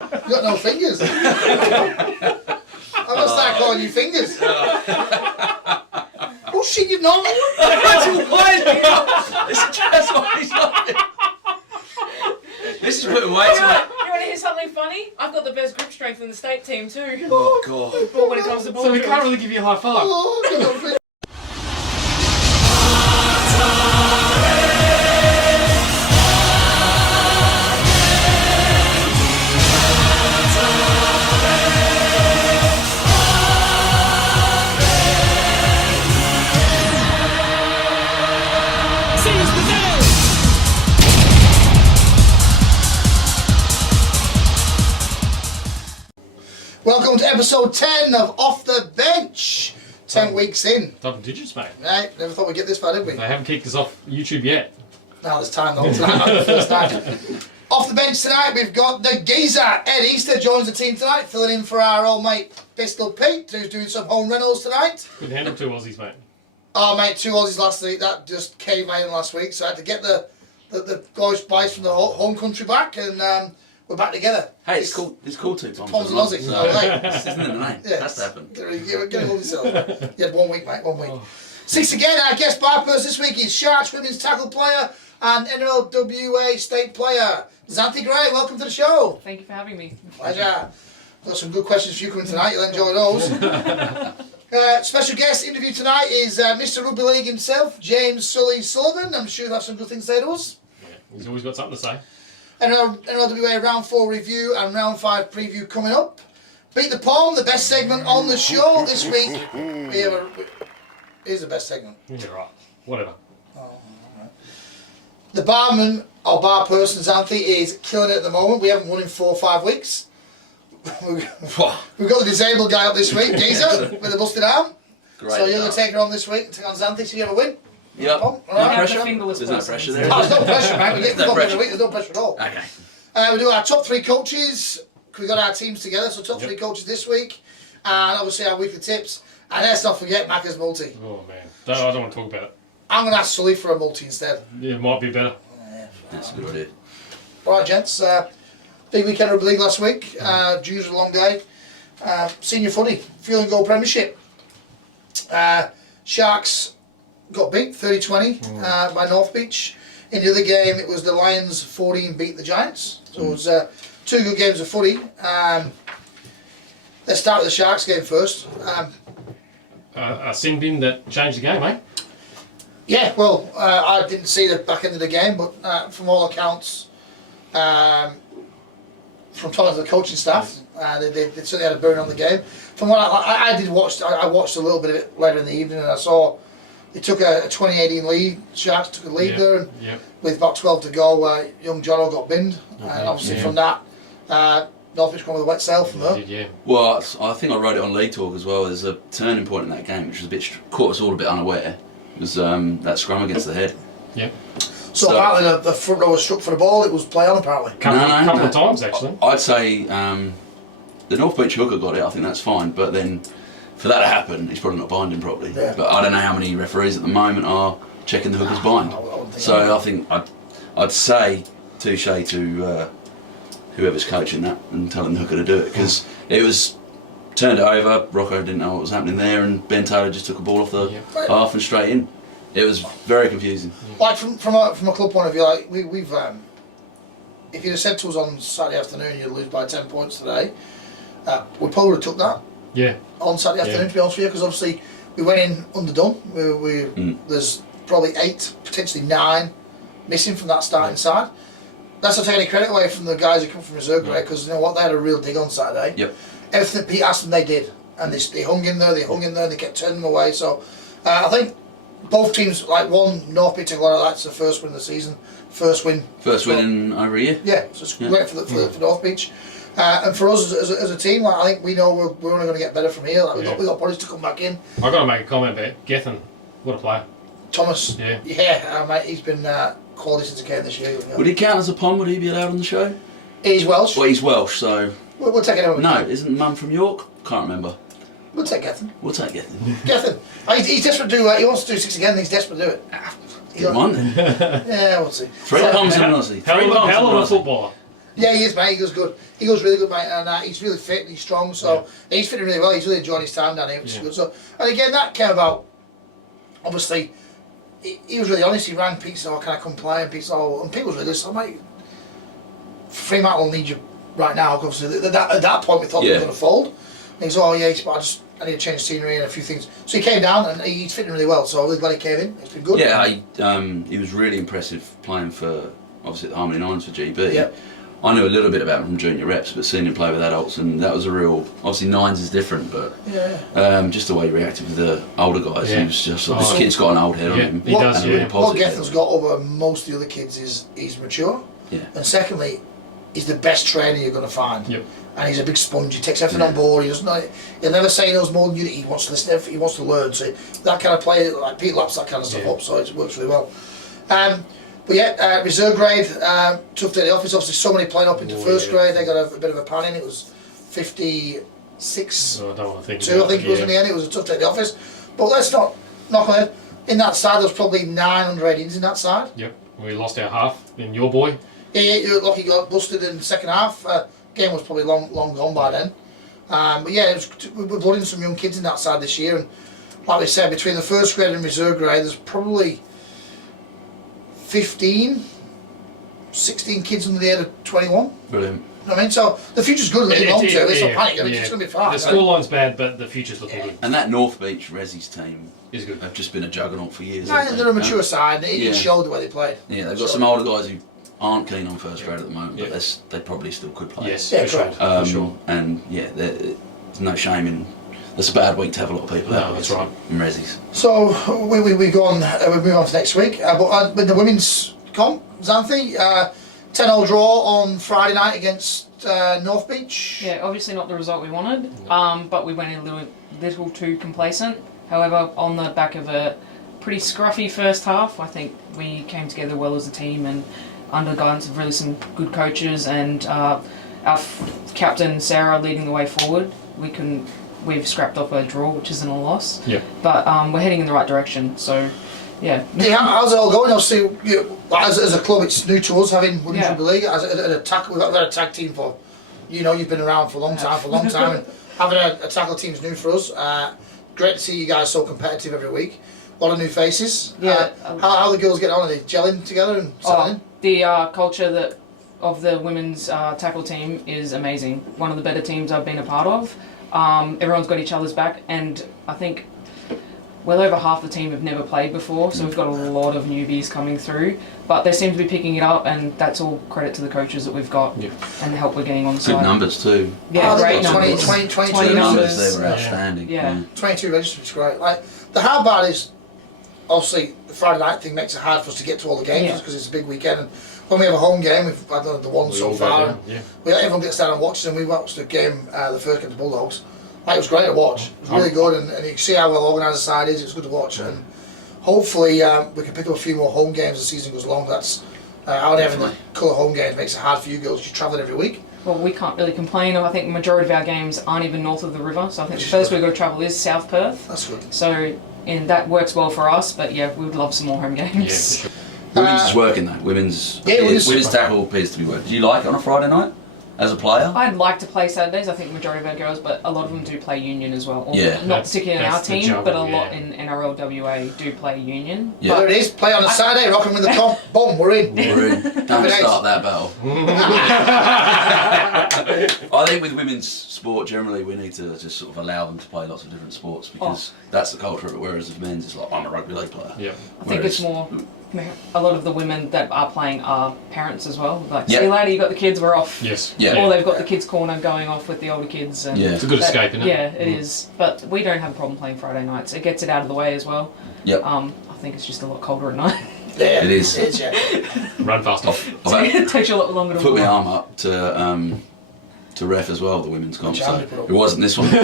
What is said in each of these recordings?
You've got no fingers. I'm gonna start calling you fingers. Oh shit, you've not. This is putting way too much. You want to hear something funny? I've got the best grip strength in the state team too. Oh god. But when it comes to ball So we drills. can't really give you a high five. Oh, I've got no fingers. Welcome to episode 10 of Off the Bench. 10 weeks in. Double digits, mate. Right, never thought we'd get this far, did we? They haven't kicked us off YouTube yet. Now there's time though, tonight, the first time. Off the bench tonight, we've got the geezer. Ed Easter joins the team tonight, filling in for our old mate Pistol Pete, who's doing some home rentals tonight. Couldn't handle two Aussies, mate. Oh mate, 2 Aussies last week, that just came in last week, so I had to get the guys from the home country back, and we're back together. Hey, it's cool to Tom. Tom's an Aussie, so right. This isn't in the name. Yeah, Has to happen. Get a hold of yourself. You had 1 week, mate, 1 week. Six again, our guest bar person this week is Sharks women's tackle player and NRLWA state player, Xanthi Gray. Welcome to the show. Thank you for having me. Pleasure. Got some good questions for you coming tonight, you'll enjoy those. Special guest interview tonight is Mr. Rugby League himself, James Sully Sullivan. I'm sure he'll have some good things to say to us. Yeah, he's always got something to say. NRLWA Round 4 review and Round 5 preview coming up. Beat the Palm, the best segment on the show this week. Here's the best segment. Yeah, right. Whatever. The barman, or bar person, Xanthi, is killing it at the moment. We haven't won in 4 or 5 weeks. We've got the disabled guy up this week, Geezer, with a busted arm. Great. So you're going to take her on this week and take on Xanthi, so you have a win. Yep. All No right. pressure. fingerless There's no person. pressure there. Oh, there's no pressure, mate. We get No the pressure. every week. There's no pressure at all. Okay. We do our top 3 coaches. We got our teams together, so top 3 coaches this week, and obviously our weekly tips. And let's not forget Macca's multi. Oh, man. I don't want to talk about it. I'm going to ask Sully for a multi instead. Yeah, it might be better. That's a good idea. All right, gents. Big weekend rugby league last week. Juniors was a long day. Senior footy, Fuel and Goal Premiership. Sharks got beat 30-20 by North Beach. In the other game, it was the Lions 14 beat the Giants. So it was 2 good games of footy. Let's start with the Sharks game first. A sin bin that changed the game, eh? Yeah, well, I didn't see the back end of the game, but from all accounts, from talking to the coaching staff, they certainly had a burn on the game. From what I did watch, I watched a little bit of it later in the evening, and I saw they took a 2018 lead. Sharks took a lead there, and with about 12 to go, young Jono got binned, and obviously from that, Northwich won with a wet sail from there. Yeah. Well, I think I wrote it on League Talk as well. There's a turning point in that game, which was a bit caught us all a bit unaware. It was that scrum against the head. Yeah. So apparently the front row was struck for the ball. It was play on apparently. Couple of times actually. I'd say the North Beach hooker got it. I think that's fine, but then for that to happen, he's probably not binding properly. Yeah. But I don't know how many referees at the moment are checking the hooker's bind. I think I'd say touche to whoever's coaching that and telling the hooker to do it, because it was turned it over. Rocco didn't know what was happening there, and Ben Taylor just took a ball off the half and straight in. It was very confusing. Like from a club point of view, like we've if you'd have said to us on Saturday afternoon you'd lose by 10 points today, we probably would have took that. Yeah. On Saturday afternoon, to be honest with you, because obviously we went in underdone. There's probably 8, potentially 9 missing from that starting side. That's not taking any credit away from the guys who come from reserve grade, because you know what, they had a real dig on Saturday. Yep. Everything Pete asked them, they did, and they hung in there, and they kept turning them away. So I think both teams, like North Beach and Glorious, that's the first win of the season, first win in over a year. Yeah, so it's great for North Beach, and for us as a team, like, I think we know we're only going to get better from here. Like, we got bodies to come back in. I've got to make a comment about Gethin. What a player. Thomas, mate, he's been quality since he came this year. Would he count as a Pom? Would he be allowed on the show? He's Welsh. Well, he's Welsh, so We'll take it. no, isn't Mum from York? Can't remember. We'll take Gethin. We'll take Gethin. Gethin. He's desperate to do. He wants to do 6 again. And he's desperate to do it. Get him on then. Yeah, we'll see. 3 Poms and an Aussie. Hell of a footballer. Yeah, he is, mate. He goes good. He goes really good, mate, and he's really fit and he's strong. So he's fitting really well. He's really enjoying his time down here, which is good. So, and again, that came about. Obviously, he was really honest. He rang Pete, said, "Oh, can I come play?" And Pete said, "Oh," and Pete was really listening. I'm like, Fremantle will need you right now. Obviously, at that point, we thought we were going to fold. And he said, "Oh yeah, but I need to change the scenery and a few things." So he came down and he's fitting really well. So I'm really glad he came in. It's been good. Yeah, he was really impressive playing for, obviously, the Harmony Nines for GB. Yep. I knew a little bit about him from junior reps, but seeing him play with adults, and that was a real. Obviously, Nines is different, but just the way he reacted with the older guys, he was just. This kid's got an old head on him. He does. Really what Gethin's got over most of the other kids is he's mature. Yeah. And secondly, he's the best trainer you're going to find. Yep. And he's a big sponge. He takes everything on board. He doesn't know. He'll never say he knows more than you. He wants to listen to everything. He wants to learn. So that kind of play, like Pete laps that kind of stuff up. So it works really well. But yeah, reserve grade, tough day at the office. Obviously, so many playing up into first grade. They got a bit of a pan in. It was 56. I don't want to think. I think it was in the end. It was a tough day at the office. But let's not knock on it. In that side, there was probably 9 under-18s in that side. Yep. We lost our half in your boy. Yeah, you look like he got busted in the second half. Game was probably long gone by then. But yeah, we brought in some young kids in that side this year, and like we said, between the first grade and reserve grade, there's probably 15, 16 kids under the age of 21. Brilliant. You know what I mean? So the future's good in the long term. It's not panic. I mean, it's going to be fine. The scoreline's bad, but the future's looking good. And that North Beach Resi's team is good. Have just been a juggernaut for years. No, they're a mature side. It showed the way they played. Yeah, they've got some older guys who aren't keen on first grade at the moment, but they probably still could play. Yes, yeah, for sure. And yeah, there's no shame in. It's a bad week to have a lot of people out. That's right. In Resis. So we move on to next week. But with the women's comp, Xanthi, 10-0 draw on Friday night against North Beach. Yeah, obviously not the result we wanted, but we went in a little too complacent. However, on the back of a pretty scruffy first half, I think we came together well as a team, and under the guidance of really some good coaches and our captain Sarah leading the way forward, we've scrapped off a draw, which isn't a loss. Yeah. But we're heading in the right direction. So, yeah. How's it all going? Obviously, as a club, it's new to us having Women's Rugby League. As a tackle, we've got a tag team for, you've been around for a long time, and having a tackle team's new for us. Great to see you guys so competitive every week. A lot of new faces. Yeah. How the girls get on? Are they gelling together and settling? The culture of the women's tackle team is amazing. One of the better teams I've been a part of. Everyone's got each other's back, and I think well over half the team have never played before, so we've got a lot of newbies coming through, but they seem to be picking it up, and that's all credit to the coaches that we've got and the help we're getting on the side. Good numbers too. Yeah, great numbers. 20 numbers. They were outstanding. Yeah. 22 registered is great. Like, the hard part is, obviously, the Friday night thing makes it hard for us to get to all the games because it's a big weekend. And when we have a home game, we've had the one so far. Everyone gets down and watches, and we watched the game, the first game, the Bulldogs. Like, it was great to watch. It was really good, and you can see how well organised the side is. It was good to watch, and hopefully we can pick up a few more home games as the season goes along. That's only having the colour home games makes it hard for you girls. You're travelling every week. Well, we can't really complain. I think the majority of our games aren't even north of the river, so I think the first we've got to travel is South Perth. That's good. So, and that works well for us, but yeah, we would love some more home games. Yeah, for sure. Women's is working though. Women's tackle appears to be working. Do you like it on a Friday night as a player? I'd like to play Saturdays. I think the majority of our girls, but a lot of them do play union as well. Yeah. Not particularly in our That's the team, juggle, but a lot in NRLWA do play union. Yeah. There it is. Play on a Saturday, rock 'em with the comp. Boom, we're in. We're in. Don't start that battle. I think with women's sport generally, we need to just sort of allow them to play lots of different sports because that's the culture of it. Whereas with men's, it's like I'm a rugby league player. Yeah. I think it's more. A lot of the women that are playing are parents as well. Like, see you later, you got the kids, we're off. Yes. Yeah. Or they've got the kids' corner going off with the older kids. And Yeah. It's a good escape, isn't it? Yeah, it is. But we don't have a problem playing Friday nights. It gets it out of the way as well. Yep. I think it's just a lot colder at night. Yeah, It is. It is, yeah. Run faster. It takes you a lot longer to Put my warm arm up to ref as well, the women's comp. Which So arm you put up? it wasn't this one. And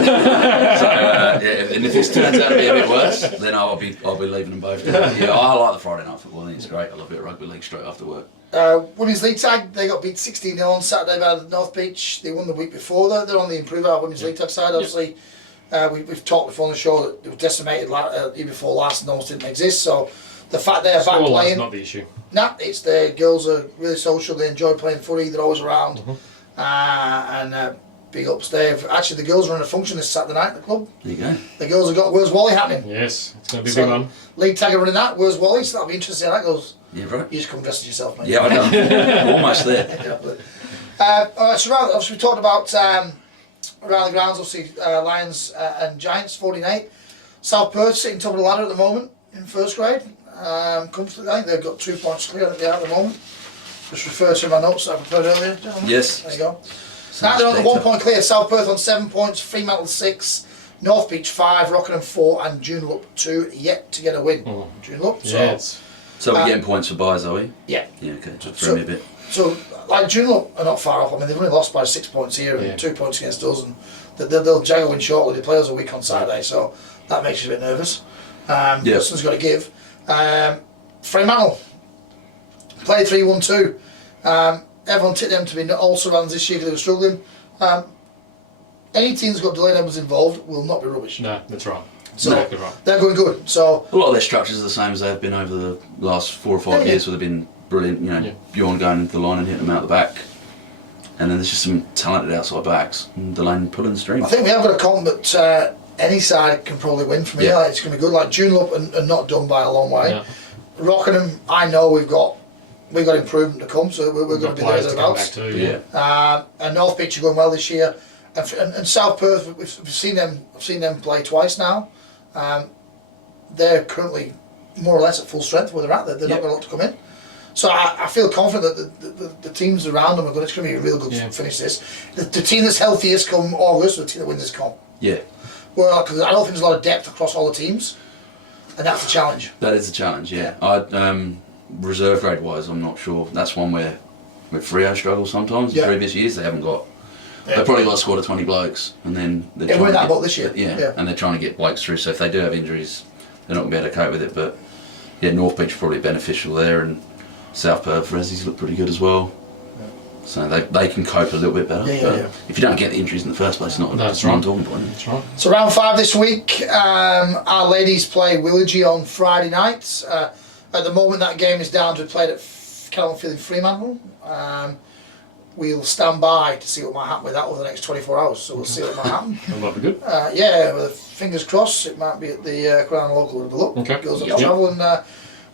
if this turns out to be a bit worse, then I'll be leaving them both. Yeah, I like the Friday night football. I think it's great. I love a bit of rugby league straight after work. Women's League tag, they got beat 16-0 on Saturday by the North Beach. They won the week before that. They're on the improve our Women's League tag side. Obviously, we've talked before on the show that they were decimated year before last and almost didn't exist. So the fact they're back Scoreline's playing. not the issue. Nah, it's the girls are really social. They enjoy playing footy. They're always around, and big ups there. Actually, the girls are in a function this Saturday night at the club. There you go. The girls have got Where's Wally happening. Yes, it's going to be a big one. League tag are running that. Where's Wally? So that'll be interesting how that goes. Yeah, right. You just come dressed as yourself, mate. Yeah, I know. Almost there. All right, so obviously we talked about around the grounds. Obviously, Lions and Giants 14-8. South Perth sitting top of the ladder at the moment in first grade. Comfortably, I think they've got 2 points clear at the moment. Just refer to my notes that I prepared earlier. Gentlemen. Yes. There you go. Now they're on the 1 point clear. South Perth on 7 points, Fremantle 6, North Beach 5, Rockingham 4, and Joondalup 2 yet to get a win. Joondalup. So, Yes. So we're getting points for buys, are we? yeah. Yeah, okay. Just throw me a bit. So, like Joondalup are not far off. I mean, they've only lost by 6 points here and 2 points against us, and they'll jaggle in shortly. They play us a week on Saturday, so that makes you a bit nervous. Something's got to give. Fremantle played 3-1-2. Everyone tipped them to be also runs this year because they were struggling. Any team that's got Delaney Edwards involved will not be rubbish. No, that's right. So Exactly right. they're going good. So A lot of their structures are the same as they've been over the last 4 or 5 years, where they've been brilliant. You know, Bjorn going into the line and hitting them out the back. And then there's just some talented outside backs. And Delaney pulling the string. I think we have got a comp that any side can probably win from here. Yeah. Like, it's going to be good. Like Joondalup are not done by a long way. Yeah. Rockingham, I know we've got improvement to come, so we're going to be there Players to come back thereabouts. too. Yeah. And North Beach are going well this year, and South Perth, we've seen them. I've seen them play twice now. They're currently more or less at full strength where they're at. They're not got a lot to come in. So I feel confident that the teams around them are going. It's going to be a real good finish. This the team that's healthiest come August, the team that wins this comp. Yeah. Well, because I don't think there's a lot of depth across all the teams, and that's the challenge. That is a challenge, yeah. I reserve grade wise, I'm not sure. That's one where Freo struggles sometimes. In previous years, they haven't got. They probably got a squad of 20 blokes, and then they're we're in trying that to boat this year. Yeah, and they're trying to get blokes through. So if they do have injuries, they're not going to be able to cope with it. But yeah, North Beach are probably beneficial there, and South Perth Rezzies look pretty good as well. So they can cope a little bit better. If you don't get the injuries in the first place, it's not That's a right. talking point. That's right. So round 5 this week, our ladies play Willagee on Friday night. At the moment that game is down to be played at Calvin Field in Fremantle. We'll stand by to see what might happen with that over the next 24 hours, so we'll see what might happen. That might be good. With fingers crossed, it might be at the Crown Local with the look. Okay. Girls up Yep. travel, and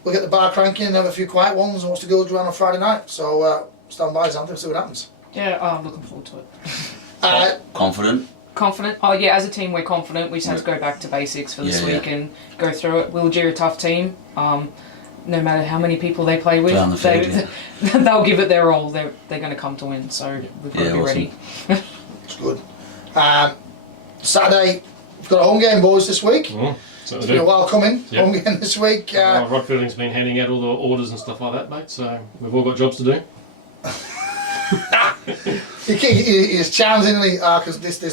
we'll get the bar cranking and have a few quiet ones and watch the girls around on Friday night. So stand by, Xantha, see what happens. Yeah, I'm looking forward to it. Confident. Confident? Oh yeah, as a team we're confident. We just have to go back to basics for this week and go through it. Willagee are a tough team. No matter how many people they play with, Down the field, they'll give it their all. They're going to come to win, so we've got to be ready. It's good. Saturday, we've got a home game, boys, this week. So It's been a while coming. Yep. Home game this week. Rod Fielding's been handing out all the orders and stuff like that, mate. So we've all got jobs to do. He's challenging me because this. Yeah.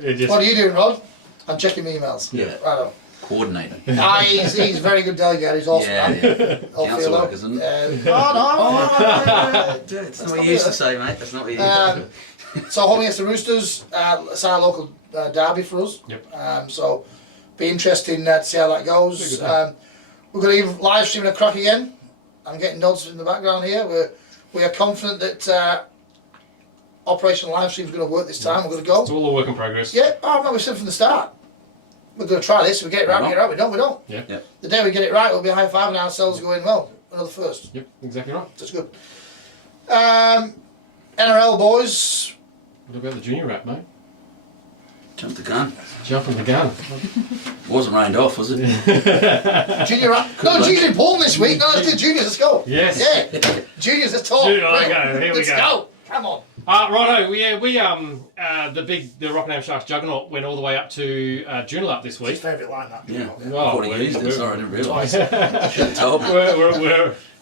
It just, What are you doing, Rod? I'm checking my emails. Yeah. Right on. Coordinator. He's very good delegate. He's awesome. Yeah. I'll Council feel work, that. isn't it? That's That's not what you used to say, mate. That's not what you used to say. So home against the Roosters. It's our local derby for us. Yep. So be interesting to see how that goes. We're going to live streaming a crack again. I'm getting nods in the background here. We are confident that Operation Live Stream is going to work this time. We're going to go. it's all a work in progress. Yeah, no, we said from the start. We're going to try this. We get it right, we get it right. We don't. Yeah. The day we get it right, we'll be high-fiving ourselves going, well, another first. Yep. Exactly right. That's good. NRL boys. What about the junior rap, mate? Jumped the gun. Jumping the gun. Wasn't rained off, was it? Junior No, juniors important this week. No, let's do juniors. Let's go. Yes. Yeah. Juniors, let's talk. Okay, Right. here we Let's go. Come on. Righto, the Rockingham Sharks juggernaut went all the way up to Joondalup this His week. favourite line, that. Yeah. Well, I thought he used it. Sorry, I didn't realise. Should have told me.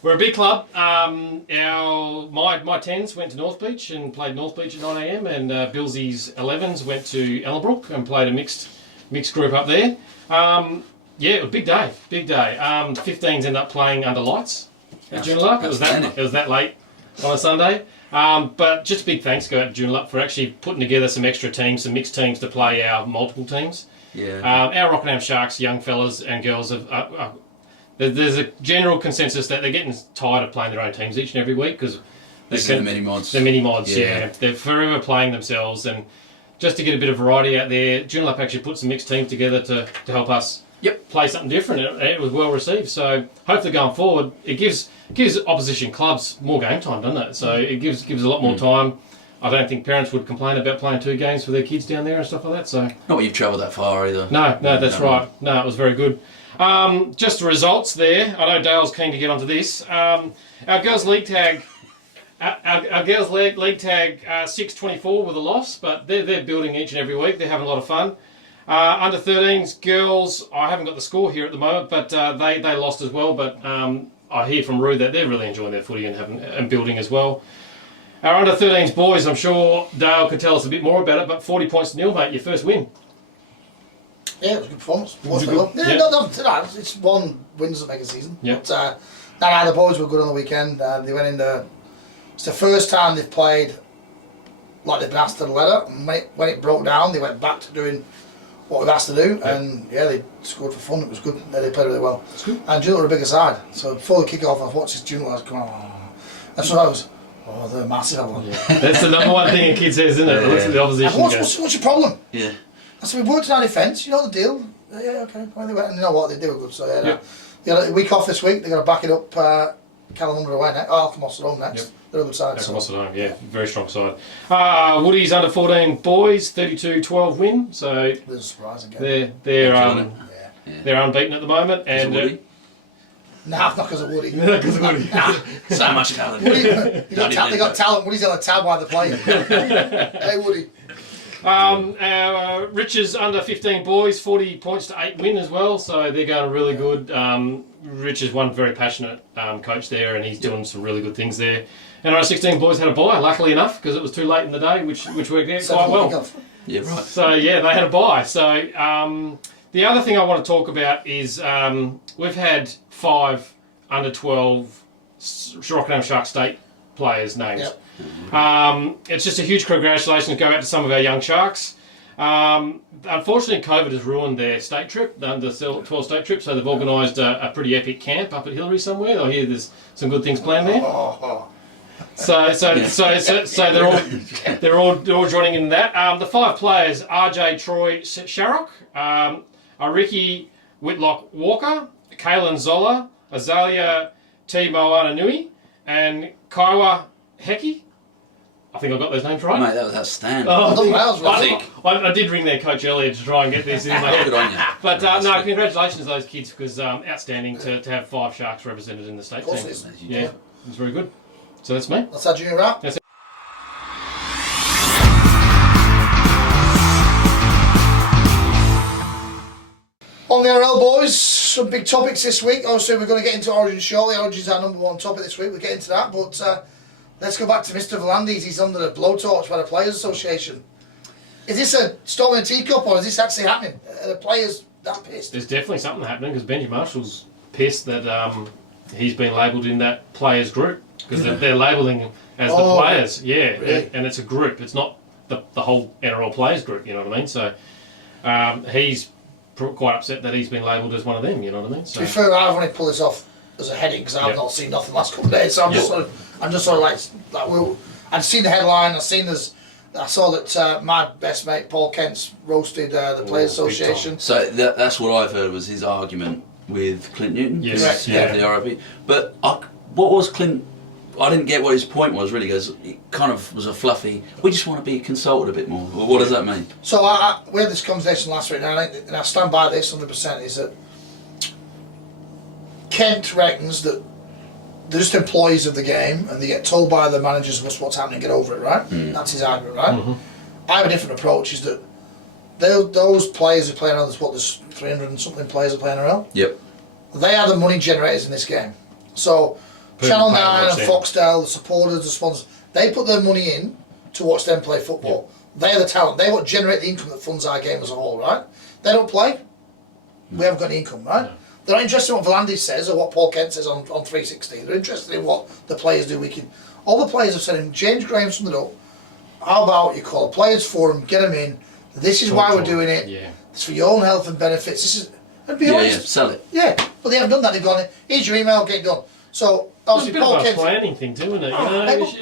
We're a big club. My 10s went to North Beach and played North Beach at 9 AM, and Billsy's 11s went to Ellenbrook and played a mixed group up there. It was a big day. 15s ended up playing under lights at Joondalup. It was that late on a Sunday. But just a big thanks go out to Joondalup for actually putting together some extra teams, some mixed teams to play our multiple teams. Yeah. Our Rockingham Sharks, young fellas and girls, there's a general consensus that they're getting tired of playing their own teams each and every week because The mini mods. The mini mods, yeah. They're forever playing themselves, and just to get a bit of variety out there, Joondalup actually put some mixed teams together to help us play something different. It was well received. So hopefully going forward, it gives opposition clubs more game time, doesn't it? So it gives a lot more time. I don't think parents would complain about playing 2 games for their kids down there and stuff like that. So Not that you've travelled that far either. no, that's right. No, it was very good. Just the results there. I know Dale's keen to get onto this. Our girls' league tag. Our girls' league tag 6-24 with a loss, but they're building each and every week. They're having a lot of fun. Under 13s girls, I haven't got the score here at the moment, but they lost as well. But I hear from Rue that they're really enjoying their footy and building as well. Our under 13s boys, I'm sure Dale could tell us a bit more about it, but 40 points to nil, mate. Your first win. Yeah, it was a good performance. Was it good? Yeah, no, it's 1 wins that make a season. Yeah. But the boys were good on the weekend. They went in the. It's the first time they've played like they've been asked to the letter. And when it broke down, they went back to doing what we've asked to do. Yeah. And they scored for fun. It was good. They played really well. And Joondalup were a bigger side. So before the kick-off, I watched this Joondalup come on. And so I was, they're massive. Yeah. That's the number one thing a kid says, isn't it? Looks at the opposition. What's your problem? Yeah. I said, we worked on our defence. You know the deal. Yeah, okay. Well, they went, and you know what? They were good. So they got a week off this week. They're going to back it up. Callum away next. Alkmaar at home next. Yep. They're a good side. Alkmaar at home, yeah, very strong side. Woody's under 14 boys, 32-12 win. So there's a surprise again. They're unbeaten at the moment. And Woody? Nah, not because of Woody. Because of Woody. Nah. So much talent. Woody, they got talent. Woody's on a tab while they're playing. Hey Woody. Rich's under 15 boys, 40 points to 8 win as well, so they're going really good. Rich is one very passionate coach there, and he's doing some really good things there. And our 16 boys had a bye, luckily enough, because it was too late in the day, which worked out quite well. Yeah, right. So they had a bye. So the other thing I want to talk about is we've had 5 under 12 Rockingham Shark State players' names. Yep. It's just a huge congratulations go out to some of our young Sharks. Unfortunately, COVID has ruined their state trip, the under 12 state trip, so they've organised a pretty epic camp up at Hillary somewhere. I hear there's some good things planned there. So they're all joining in that. The 5 players: RJ Troy Sharrock, Ariki Whitlock Walker, Kaylin Zola, Azalea T Moana Nui, and Kaiwa Heki. I think I got those names right. Mate, that was outstanding. I did ring their coach earlier to try and get this in my head. Good on you. But no, congratulations to those kids because outstanding to have 5 Sharks represented in the state team. Yeah, it was very good. So that's me. That's our junior wrap. That's it. On the NRL boys, some big topics this week. Obviously, we're going to get into Origin shortly. Origin's our number 1 topic this week. We'll get into that, but let's go back to Mr. Volandis. He's under the blowtorch by the Players Association. Is this a storm in a teacup, or is this actually happening? Are the players that pissed? There's definitely something happening because Benji Marshall's pissed that he's been labelled in that players group because they're labelling him as the players. Yeah, really? and it's a group. It's not the whole NRL players group. You know what I mean? So he's quite upset that he's been labelled as one of them. You know what I mean? So, to be fair, I've only pulled this off as a heading because I've not seen nothing the last couple of days. So I'm just sort of like I've seen the headline. I saw that my best mate Paul Kent's roasted the Players Association. So that's what I've heard was his argument with Clint Newton. Yes. Yeah. The RIP. But what was Clint? I didn't get what his point was really, because it kind of was a fluffy. We just want to be consulted a bit more. Well, what does that mean? So we had this conversation last week, and I stand by this 100%. Is that Kent reckons that they're just employees of the game, and they get told by the managers what's happening, get over it, right? That's his argument, right? Mm-hmm. I have a different approach. Is that those players who play in NRL, there's 300 and something players who play in NRL. Yep. They are the money generators in this game. So Channel 9 and Foxtel, the supporters, the sponsors, they put their money in to watch them play football. Yep. They're the talent. They what generate the income that funds our game as a whole, right? They don't play. We haven't got any income, right? No. They're not interested in what Volandis says or what Paul Kent says on 360. They're interested in what the players do week in. All the players have said, and James Graham summed it up, how about you call a players forum, get them in, this is why we're doing it, it's for your own health and benefits, this is, and be honest. Sell it. Yeah, But they haven't done that. They've gone, here's your email, get it done. So It's a obviously bit Paul of a Kent. planning thing too, isn't it?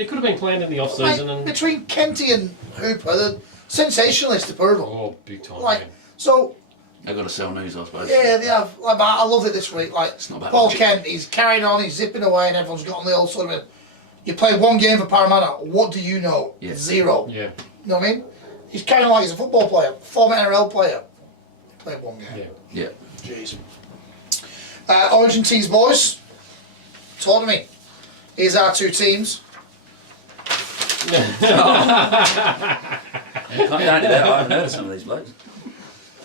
It could have been planned in the off season. Like, And between Kenty and Hooper, they're sensationalist approval. oh, big time. Like, yeah. so They've got to sell news, I suppose. yeah, they have. Like, I love it this week. Like It's not bad Paul logic. Kent, he's carrying on, he's zipping away, and everyone's got on the old sort of. You play one game for Parramatta. What do you know? Yeah. Zero. Yeah. You know what I mean? He's carrying on like he's a football player, former NRL player. Played one game. Yeah. Yeah. Jeez. Origin teams, boys. Talk to me. Here's our two teams. I haven't heard of some of these blokes.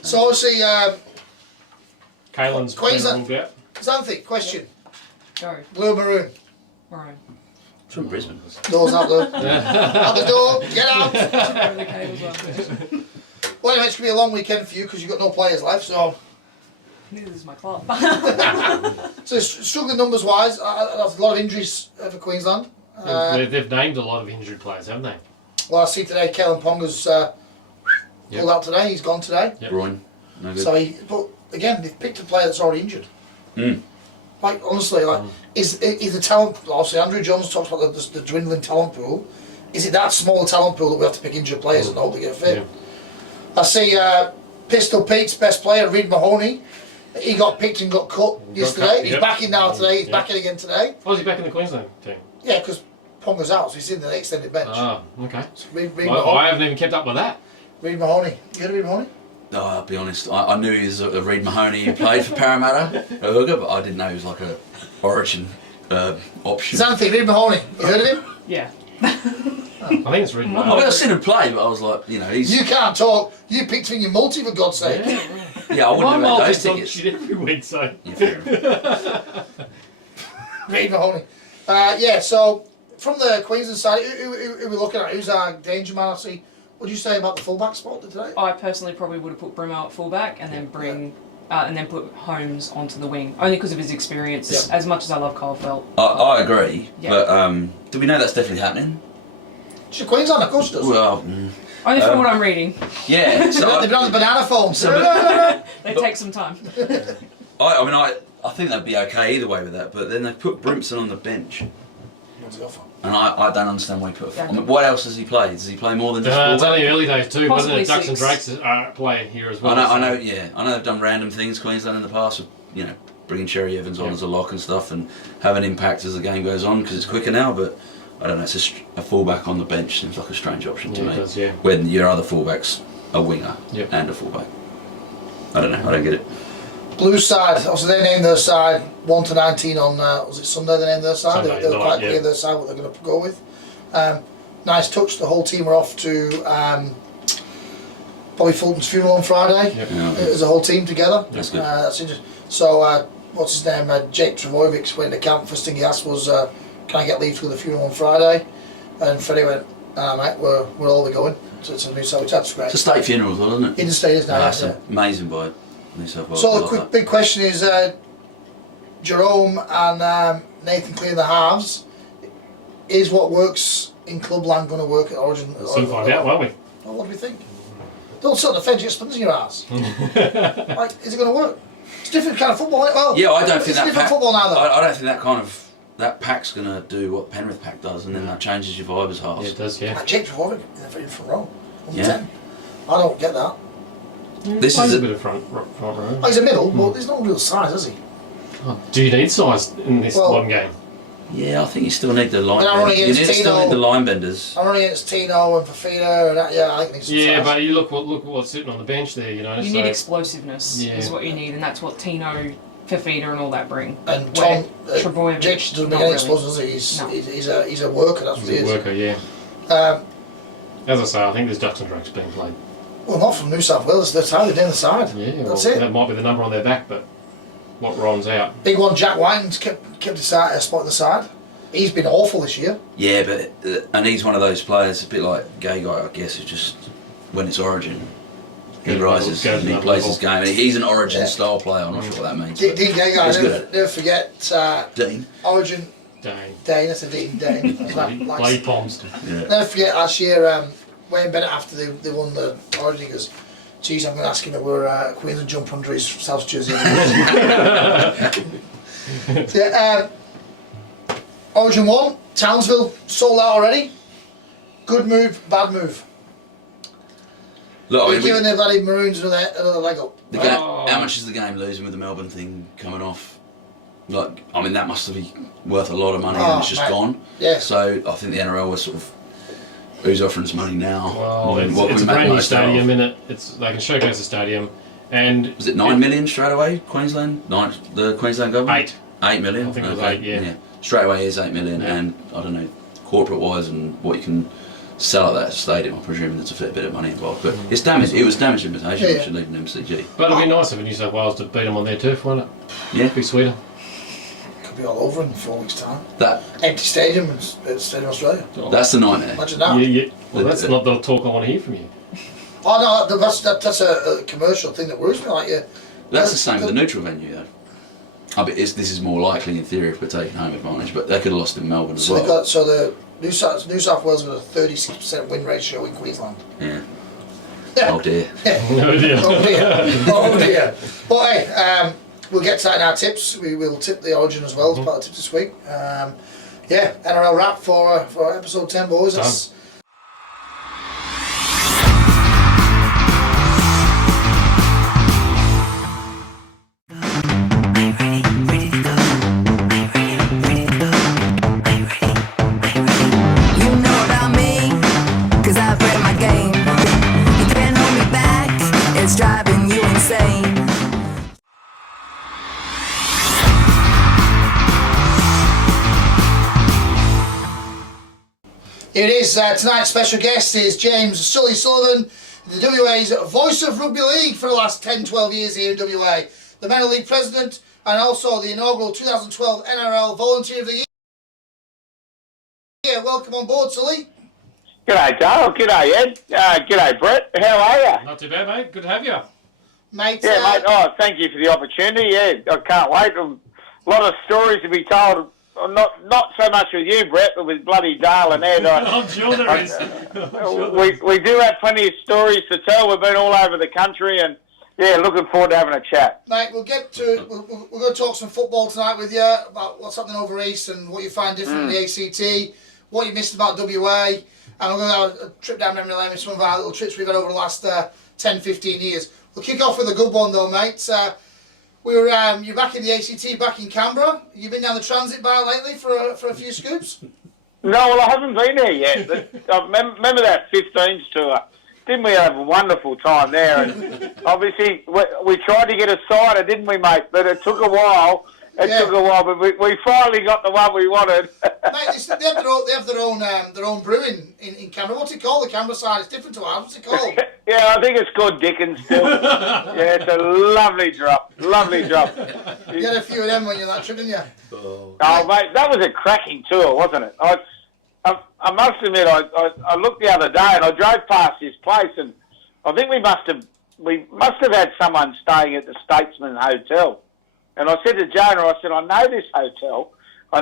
So obviously, Kalen's Queensland. been ruled out. Xanthi, question. Go. Blue maroon. Maroon. It's from Brisbane. Doors out, Blue. Out the door. Get out. The cave as well. Well, anyway, it's going to be a long weekend for you because you've got no players left. So, Neither is my club. so struggling numbers wise, a lot of injuries for Queensland. They've named a lot of injured players, haven't they? Well, I see today, Kalen Ponga's pulled out today. He's gone today. Yep. Groin. No good. So but again, they've picked a player that's already injured. Mm. Like honestly, is the talent? Obviously, Andrew Jones talks about the dwindling talent pool. Is it that small a talent pool that we have to pick injured players and hope they get fit? Yeah. I see Pistol Pete's best player, Reid Mahoney. He got picked and got cut yesterday. cut, He's yep. back in now today. He's Yep. back in again today. Oh, is he back in the Queensland team? Yeah, because Ponga's out, so he's in the extended bench. Ah, okay. So Reid I haven't even kept up with that. Mahoney. You heard of Reid Mahoney? No, I'll be honest. I knew he was a Reid Mahoney who played for Parramatta, a hooker, but I didn't know he was like a Origin option. Xanthi, Reid Mahoney. You heard of him? Yeah. I think it's Reid I mean, Mahoney. I've seen him play, but I was like, you know, he's. You can't talk. You picked him in your multi for God's sake. Yeah, I wouldn't My have had multi's those on tickets. shit every week, so. Yeah, fair enough. Reid Mahoney. Yeah, so from the Queensland side, who are we looking at? Who's our danger man? I see. What do you say about the fullback spot today? I personally probably would have put Brimo at fullback and then and then put Holmes onto the wing, only because of his experience. Yeah. As much as I love Kyle Felt. I agree, Yeah. but do we know that's definitely happening? She's Queensland, of course she does. Well, Only from what I'm reading. yeah. So They've been on the banana phone. They take some time. I think they'd be okay either way with that, but then they put Brimson on the bench, What's the offer? and I don't understand why he put. Yeah. I mean, what else does he play? Does he play more than just It's fullback? only early days too, wasn't it? Possibly Ducks and 6. Drakes play here as well. I know they've done random things Queensland in the past, with, you know, bringing Cherry Evans on Yeah. as a lock and stuff, and have an impact as the game goes on because it's quicker now. But I don't know, it's a fullback on the bench seems like a strange option to Yeah, me. it does, yeah. When your other fullbacks a winger Yep. and a fullback. I don't know. I don't get it. Blue side, obviously they named their side 1 to 19 on, was it Sunday they named their side? Sunday They were night, quite yeah. clear their side, what they're going to go with. Nice touch, the whole team were off to Bobby Fulton's funeral on Friday. Yep. Yeah. As a whole team together. That's good. That's interesting. So, what's his name? Jake Travojevic went to camp. First thing he asked was, can I get leave to go to the funeral on Friday? And Freddie went, mate, we're all going. So it's a new South, that's great. It's a state funeral as well, isn't it? In the state is now, That's yeah. amazing by New South Wales. I So love the quick that. big question is, Jerome and Nathan clear the halves. Is what works in clubland going to work at Origin? We'll soon find out, won't we? Well, what do we think? Don't sit on the fence, you get splinters in your ass. Like, is it going to work? It's a different kind of football, isn't it? Well, Yeah, I don't it's think a that different pack, football now, though. I don't think that pack's gonna do what Penrith pack does, and then that changes your vibe as halves. Yeah, it does, yeah. Jake Travojevic in the front row. Yeah. 10. I don't get that. This Plays is a a- bit of front row. Oh, he's a middle, but there's no real size, is he? Do you need size in this Well, modern game? Yeah, I think you still need the line. When I run You against still Tino- need the line benders. I'm running against Tino and Fafita and that, yeah, I think he's some Yeah, size. but you look what's sitting on the bench there, you know. You so need explosiveness, Yeah. is what you need, and that's what Tino, Fafita, and all that bring. And Where Tom, Travojevic, Jake doesn't not make any really. explosions, does he? He's, No. he's a worker, that's what he's he a is. worker, yeah. Um, As I say, I think there's Ducks and Drakes being played. well, not from New South Wales, that's how they're down the side. Yeah, That's well, it. that might be the number on their back, but what Ron's out. Big one, Jack Whiting's kept his side, spot on the side. He's been awful this year. Yeah, but and he's one of those players, a bit like Gay Guy, I guess, who just when it's Origin, he Goes rises another and he level. plays his game. And he's an Origin Yeah. style player. I'm not sure what that means. Dean but Gagai, he's good at it. never forget Dean. Origin Dane. Dane, that's a Dean Dane. That's like- Bloody Poms. Yeah. Never forget last year, Wayne Bennett, after they won the Origin, he goes, Geez, I'm going to ask him to wear Queensland jumper under his South jersey. Yeah, Origin 1, Townsville sold out already. Good move, bad move. Look, We're giving the bloody Maroons another leg up. How much is the game losing with the Melbourne thing coming off? Like, I mean, that must be worth a lot of money and it's just gone. Yeah. So I think the NRL was sort of, who's offering us money now? Well, it's a brand new stadium, isn't it? They can showcase the stadium. And was it 9 million straight away, Queensland? The Queensland government? 8. 8 million? I think it was 8, yeah. Straight away is 8 million, and I don't know, corporate wise and what you can sell at that stadium, I'm presuming there's a fair bit of money involved. But it's damaged. It was damaged invitation. We should leave an MCG. But it'd be nicer for New South Wales to beat them on their turf, wouldn't it? Yeah. Be sweeter. Could be all over in 4 weeks' time. That empty stadium at Stadium Australia. That's the nightmare. Imagine that. Yeah. Well, that's not the talk I want to hear from you. Oh no, that's a commercial thing that worries me. Like that's the same with the neutral venue though. I bet this is more likely in theory if we're taking home advantage, but they could have lost in Melbourne as well. So the New South Wales got a 36% win ratio in Queensland. Yeah. Oh dear. No dear. Oh dear. Oh dear. But hey, we'll get to that in our tips. We will tip the Origin as well as part of the tips this week. Yeah, NRL wrap for episode 10, boys. That's, driving you insane. Here it is. Tonight's special guest is James Sully Sullivan, the WA's voice of rugby league for the last 10-12 years here in WA, the Men's League president, and also the inaugural 2012 NRL Volunteer of the Year. Welcome on board, Sully. G'day, Dale. G'day, Ed. G'day, Brett. How are you? Not too bad, mate. Good to have you. Mate, Yeah, mate. Oh, thank you for the opportunity. Yeah, I can't wait. A lot of stories to be told. Not so much with you, Brett, but with bloody Dale and Ed. I'm sure there is. We do have plenty of stories to tell. We've been all over the country, and yeah, looking forward to having a chat. Mate, we're going to talk some football tonight with you about what's happening over East and what you find different in the ACT, what you missed about WA, and we're going to have a trip down memory lane with some of our little trips we've had over the last 10, 15 years. We'll kick off with a good one though, mate. You're back in the ACT, back in Canberra. You've been down the transit bar lately for a few scoops? No, well, I haven't been there yet. I remember that 15s tour. Didn't we have a wonderful time there? And obviously, we tried to get a cider, didn't we, mate? But it took a while. Took a while, but we finally got the one we wanted. Mate, they have their own brewing in Canberra. What's it called? The Canberra side. It's different to ours. What's it called? Yeah, I think it's called Dickens still. Yeah, it's a lovely drop. Lovely drop. You had a few of them when you're on that trip, didn't you? Oh, mate, that was a cracking tour, wasn't it? I must admit, I looked the other day and I drove past this place, and I think we must have had someone staying at the Statesman Hotel. And I said to Jonah, I said, I know this hotel. So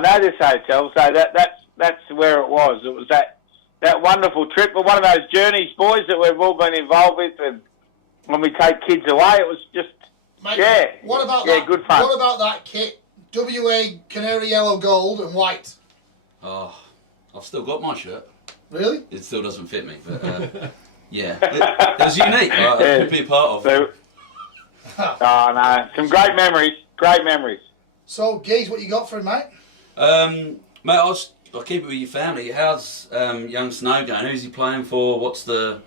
that's where it was. It was that wonderful trip, but one of those journeys, boys, that we've all been involved with. And when we take kids away, it was just, Mate, yeah. What about yeah, that? Good fun. What about that kit? WA canary yellow, gold and white. Oh, I've still got my shirt. Really? It still doesn't fit me, but yeah, it was unique. It could be a part of. So, oh no, some great memories. Great memories. So, Geez, what you got for him, mate? Mate, I'll keep it with your family. How's young Snow going? Who's he playing for? What's the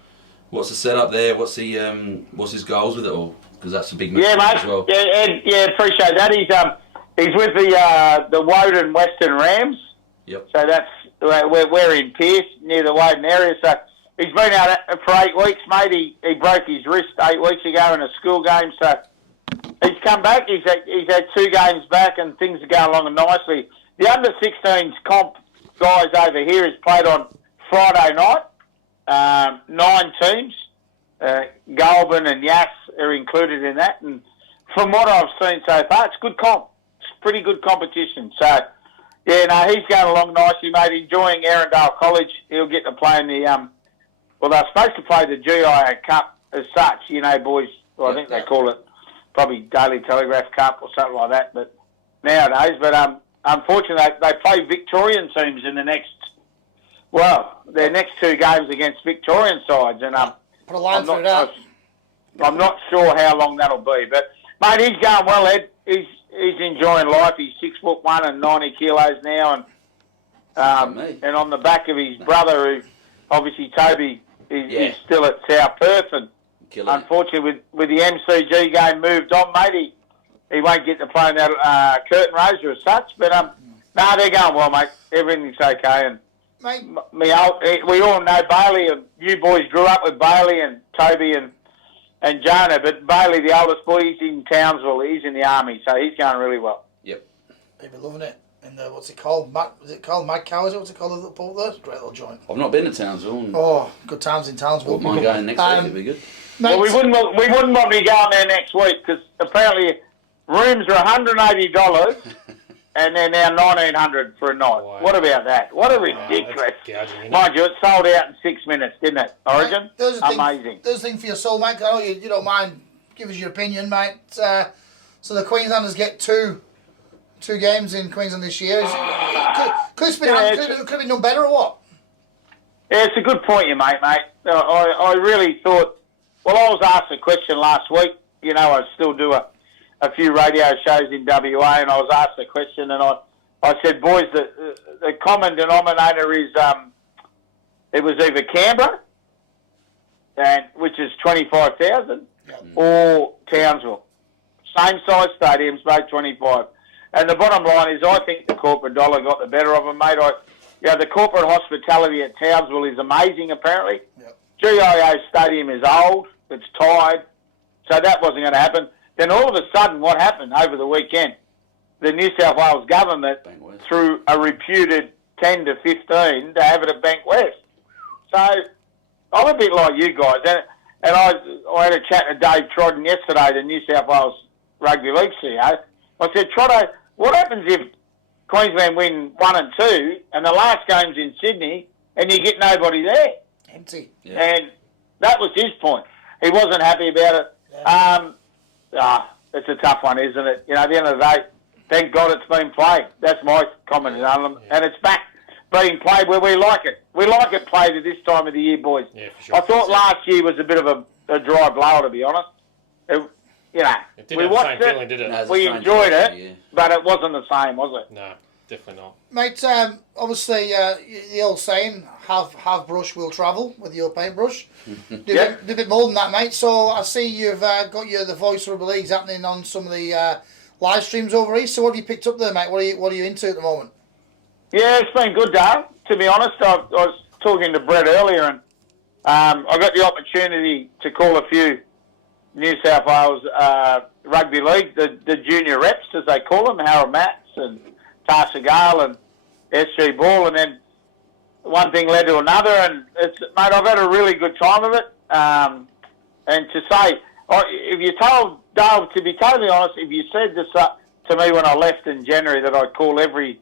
setup there? What's his goals with it all? Because that's a big move as well. Yeah, Ed, yeah, appreciate that. He's with the Woden Western Rams. Yep. So that's we're in Pearce near the Woden area. So he's been out for 8 weeks, mate. He broke his wrist 8 weeks ago in a school game. So he's come back. He's had 2 games back, and things are going along nicely. The under-16s comp guys over here has played on Friday night. 9 teams. Goulburn and Yass are included in that. And from what I've seen so far, it's good comp. It's pretty good competition. So, yeah, no, he's going along nicely, mate. Enjoying Arundel College. He'll get to play in the... well, they're supposed to play the GIO Cup as such. You know, boys, well, I think they call it probably Daily Telegraph Cup or something like that. But nowadays, unfortunately, they play Victorian teams in their next two games against Victorian sides, and Put a line through that. I'm not sure how long that'll be, but mate, he's going well, Ed. He's enjoying life. He's 6'1" and 90 kilos now, and on the back of his brother, who obviously Toby is still at South Perth, and unfortunately with the MCG game moved on, mate, he won't get to play in that curtain raiser as such. But they're going well, mate. Everything's okay, and Mate, we all know Bailey, and you boys grew up with Bailey and Toby and Jonah, but Bailey, the oldest boy, he's in Townsville. He's in the army, so he's going really well. Yep. they've been loving it. And what's it called? Is it called Mad Cow? Is it? What's it called? The little pub there? Great little joint. I've not been to Townsville. Oh, good times in Townsville. Wouldn't mind going next week. It'd be good. Well, we wouldn't want to be going there next week because apparently rooms are $180 and they're now $1,900 for a night. Wow. What about that? What a ridiculous! Gouging, Mind you, it sold out in 6 minutes, didn't it? Origin, There's amazing. There's a thing for your soul, mate. I know you don't mind. Give us your opinion, mate. So the Queenslanders get two games in Queensland this year. Could it have been done better or what? Yeah, it's a good point you make, mate. I really thought. Well, I was asked a question last week. You know, I still do a few radio shows in WA, and I was asked a question, and I said, boys, the common denominator is it was either Canberra, which is 25,000, or Townsville. Same size stadiums, both 25. And the bottom line is, I think the corporate dollar got the better of them, mate. The corporate hospitality at Townsville is amazing, apparently. Yep. GIO Stadium is old, it's tired, so that wasn't going to happen. Then all of a sudden, what happened over the weekend? The New South Wales government threw a reputed 10 to 15 to have it at Bank West. So I'm a bit like you guys, and I had a chat to Dave Trodden yesterday, the New South Wales Rugby League CEO. I said, Trotto, what happens if Queensland win 1 and 2, and the last game's in Sydney, and you get nobody there? Empty. Yeah. And that was his point. He wasn't happy about it. Yeah. It's a tough one, isn't it? You know, at the end of the day, thank God it's been played. That's my comment on them. And it's back being played where we like it. We like it played at this time of the year, boys. Yeah, for sure. I thought last year was a bit of a dry blower, to be honest. It didn't we have the watched same it, feeling, did it? No, it's we a strange enjoyed feeling, it, yeah. but it wasn't the same, was it? No, definitely not. Mate, obviously, the old saying, have brush will travel with your paintbrush. Do a bit more than that, mate. So I see you've got the Voice Rugby Leagues happening on some of the live streams over East. So what have you picked up there, mate? What are you into at the moment? Yeah, it's been good, Dale. To be honest, I was talking to Brett earlier, and I got the opportunity to call a few New South Wales Rugby League, the junior reps, as they call them, Harold Matts and Tarsha Gale and SG Ball, and then one thing led to another, and mate, I've had a really good time of it. And to say, if you told Dale, to be totally honest, if you said this to me when I left in January that I'd call every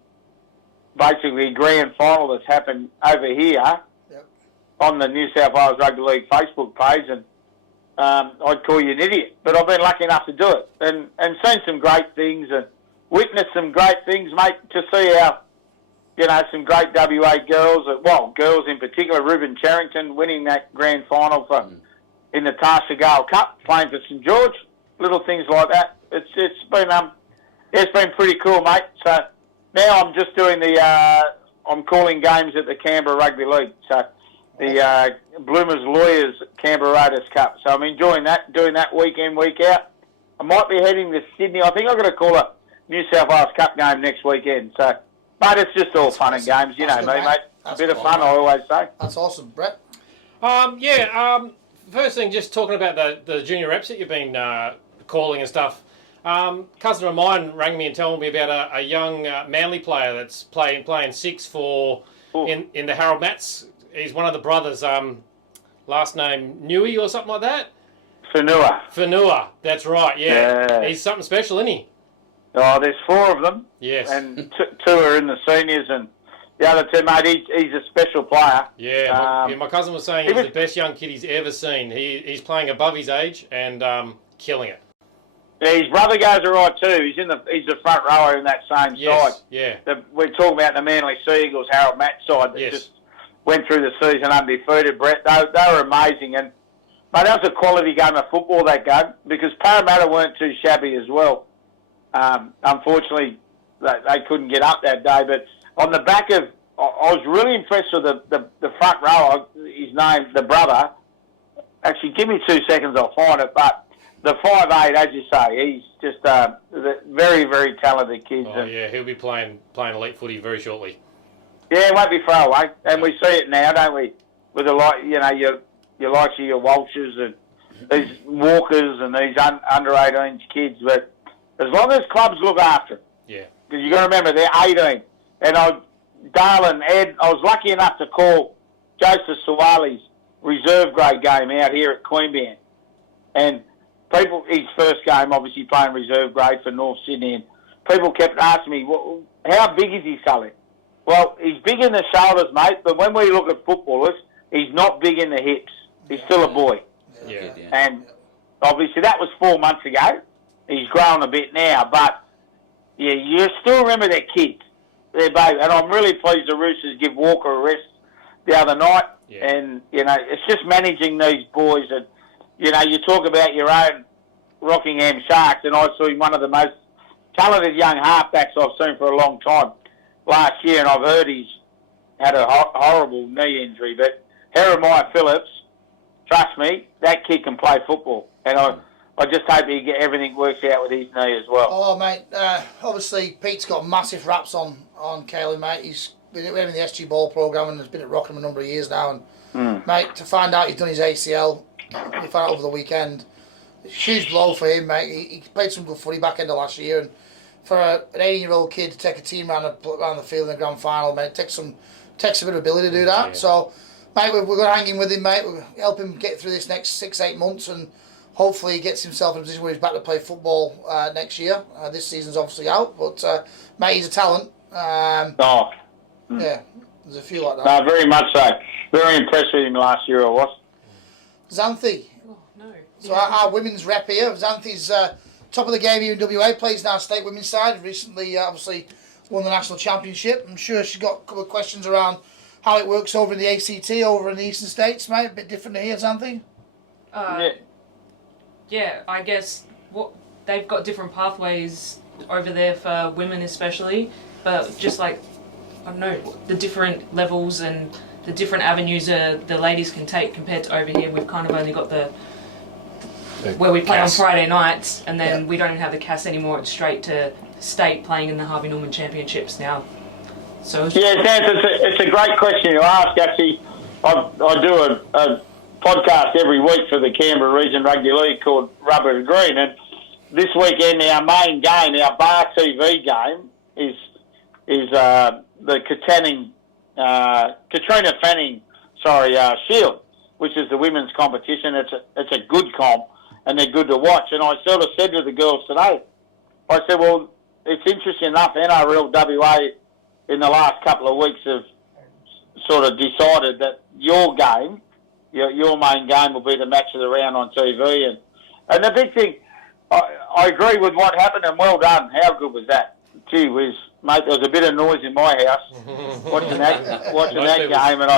basically grand final that's happened over here on the New South Wales Rugby League Facebook page, and I'd call you an idiot. But I've been lucky enough to do it and seen some great things and witnessed some great things, mate, to see how, some great WA girls, girls in particular, Ruben Charrington winning that grand final in the Tarsha Gale Cup, playing for St George, little things like that. It's been pretty cool, mate. So now I'm just doing I'm calling games at the Canberra Rugby League. So the Bloomers Lawyers Canberra Raiders Cup. So I'm enjoying that, doing that week in, week out. I might be heading to Sydney. I think I've got to call a New South Wales Cup game next weekend. So, mate, it's just all fun and games. You know me, mate. A bit of fun, I always say. That's awesome. Brett? First thing, just talking about the junior reps that you've been calling and stuff. Cousin of mine rang me and told me about a young Manly player that's playing six in the Harold Matts. He's one of the brothers. Last name Nui or something like that. Fanua, that's right. Yeah, he's something special, isn't he? Oh, there's 4 of them. Yes. And 2 are in the seniors, and the other two, mate, he's a special player. Yeah, my cousin was saying he's the best young kid he's ever seen. He's playing above his age and killing it. Yeah, his brother goes all right too. He's the front rower in that same side. Yeah. We're talking about the Manly Sea Eagles, Harold Matt side that just went through the season undefeated, Brett. They were amazing. And, mate, that was a quality game of football, that game, because Parramatta weren't too shabby as well. Unfortunately, they couldn't get up that day. But on the back of, I was really impressed with the front rower, his name, the brother. Actually, give me 2 seconds, I'll find it. But the 5'8", as you say, he's just a very, very talented kid. Oh, yeah, he'll be playing elite footy very shortly. Yeah, it won't be far away. And we see it now, don't we? With your likes of your Walshers and these Walkers and these under 18 kids. But as long as clubs look after, because you got to remember they're 18. And Dale and Ed, I was lucky enough to call Joseph Sawali's reserve grade game out here at Queanbeyan, and his first game obviously playing reserve grade for North Sydney, and people kept asking me, well, how big is he, Sully? Well, he's big in the shoulders, mate, but when we look at footballers, he's not big in the hips. He's still a boy. Yeah. And obviously that was 4 months ago. He's grown a bit now, but yeah, you still remember that kids. They're both, and I'm really pleased the Roosters give Walker a rest the other night. Yeah. And, it's just managing these boys. And, you talk about your own Rockingham Sharks, and I saw him one of the most talented young halfbacks I've seen for a long time last year, and I've heard he's had a horrible knee injury. But Jeremiah Phillips, trust me, that kid can play football. And I just hope everything works out with his knee as well. Oh, mate, obviously Pete's got massive raps on Caelan, mate. He's been in the SG Ball programme and has been at Rockingham a number of years now. And, mate, to find out he's done his ACL, we found out over the weekend, it's a huge blow for him, mate. He played some good footy back end of last year, and for an 18-year-old kid to take a team around the field in the grand final, mate, it takes a bit of ability to do that. Yeah. So, mate, we're going to hang in with him, mate. We'll help him get through this next 6-8 months, and hopefully he gets himself in a position where he's back to play football next year. This season's obviously out, but mate, he's a talent. Yeah, there's a few like that. No, very much so. Very impressed with him last year, I was. Xanthi. Oh, no. So our women's rep here, Xanthi's top of the game here in WA, plays now state women's side. Recently, obviously, won the national championship. I'm sure she's got a couple of questions around how it works over in the ACT, over in the Eastern States, mate. A bit different to here, Xanthi. Yeah, I guess they've got different pathways over there for women especially, but just like, I don't know, the different levels and the different avenues the ladies can take compared to over here. We've kind of only got where we play on Friday nights, and then we don't even have the CAS anymore. It's straight to state playing in the Harvey Norman Championships now. So it's a great question you ask. Actually, I do a podcast every week for the Canberra Region Rugby League called Rubber and Green, and this weekend our main game, our bar TV game, is the Katrina Fanning Shield, which is the women's competition. It's a good comp, and they're good to watch. And I sort of said to the girls today, I said, well, it's interesting enough, NRL WA in the last couple of weeks have sort of decided that your game, your main game, will be the match of the round on TV. And the big thing, I agree with what happened, and well done. How good was that? Gee whiz, mate, there was a bit of noise in my house watching that game, and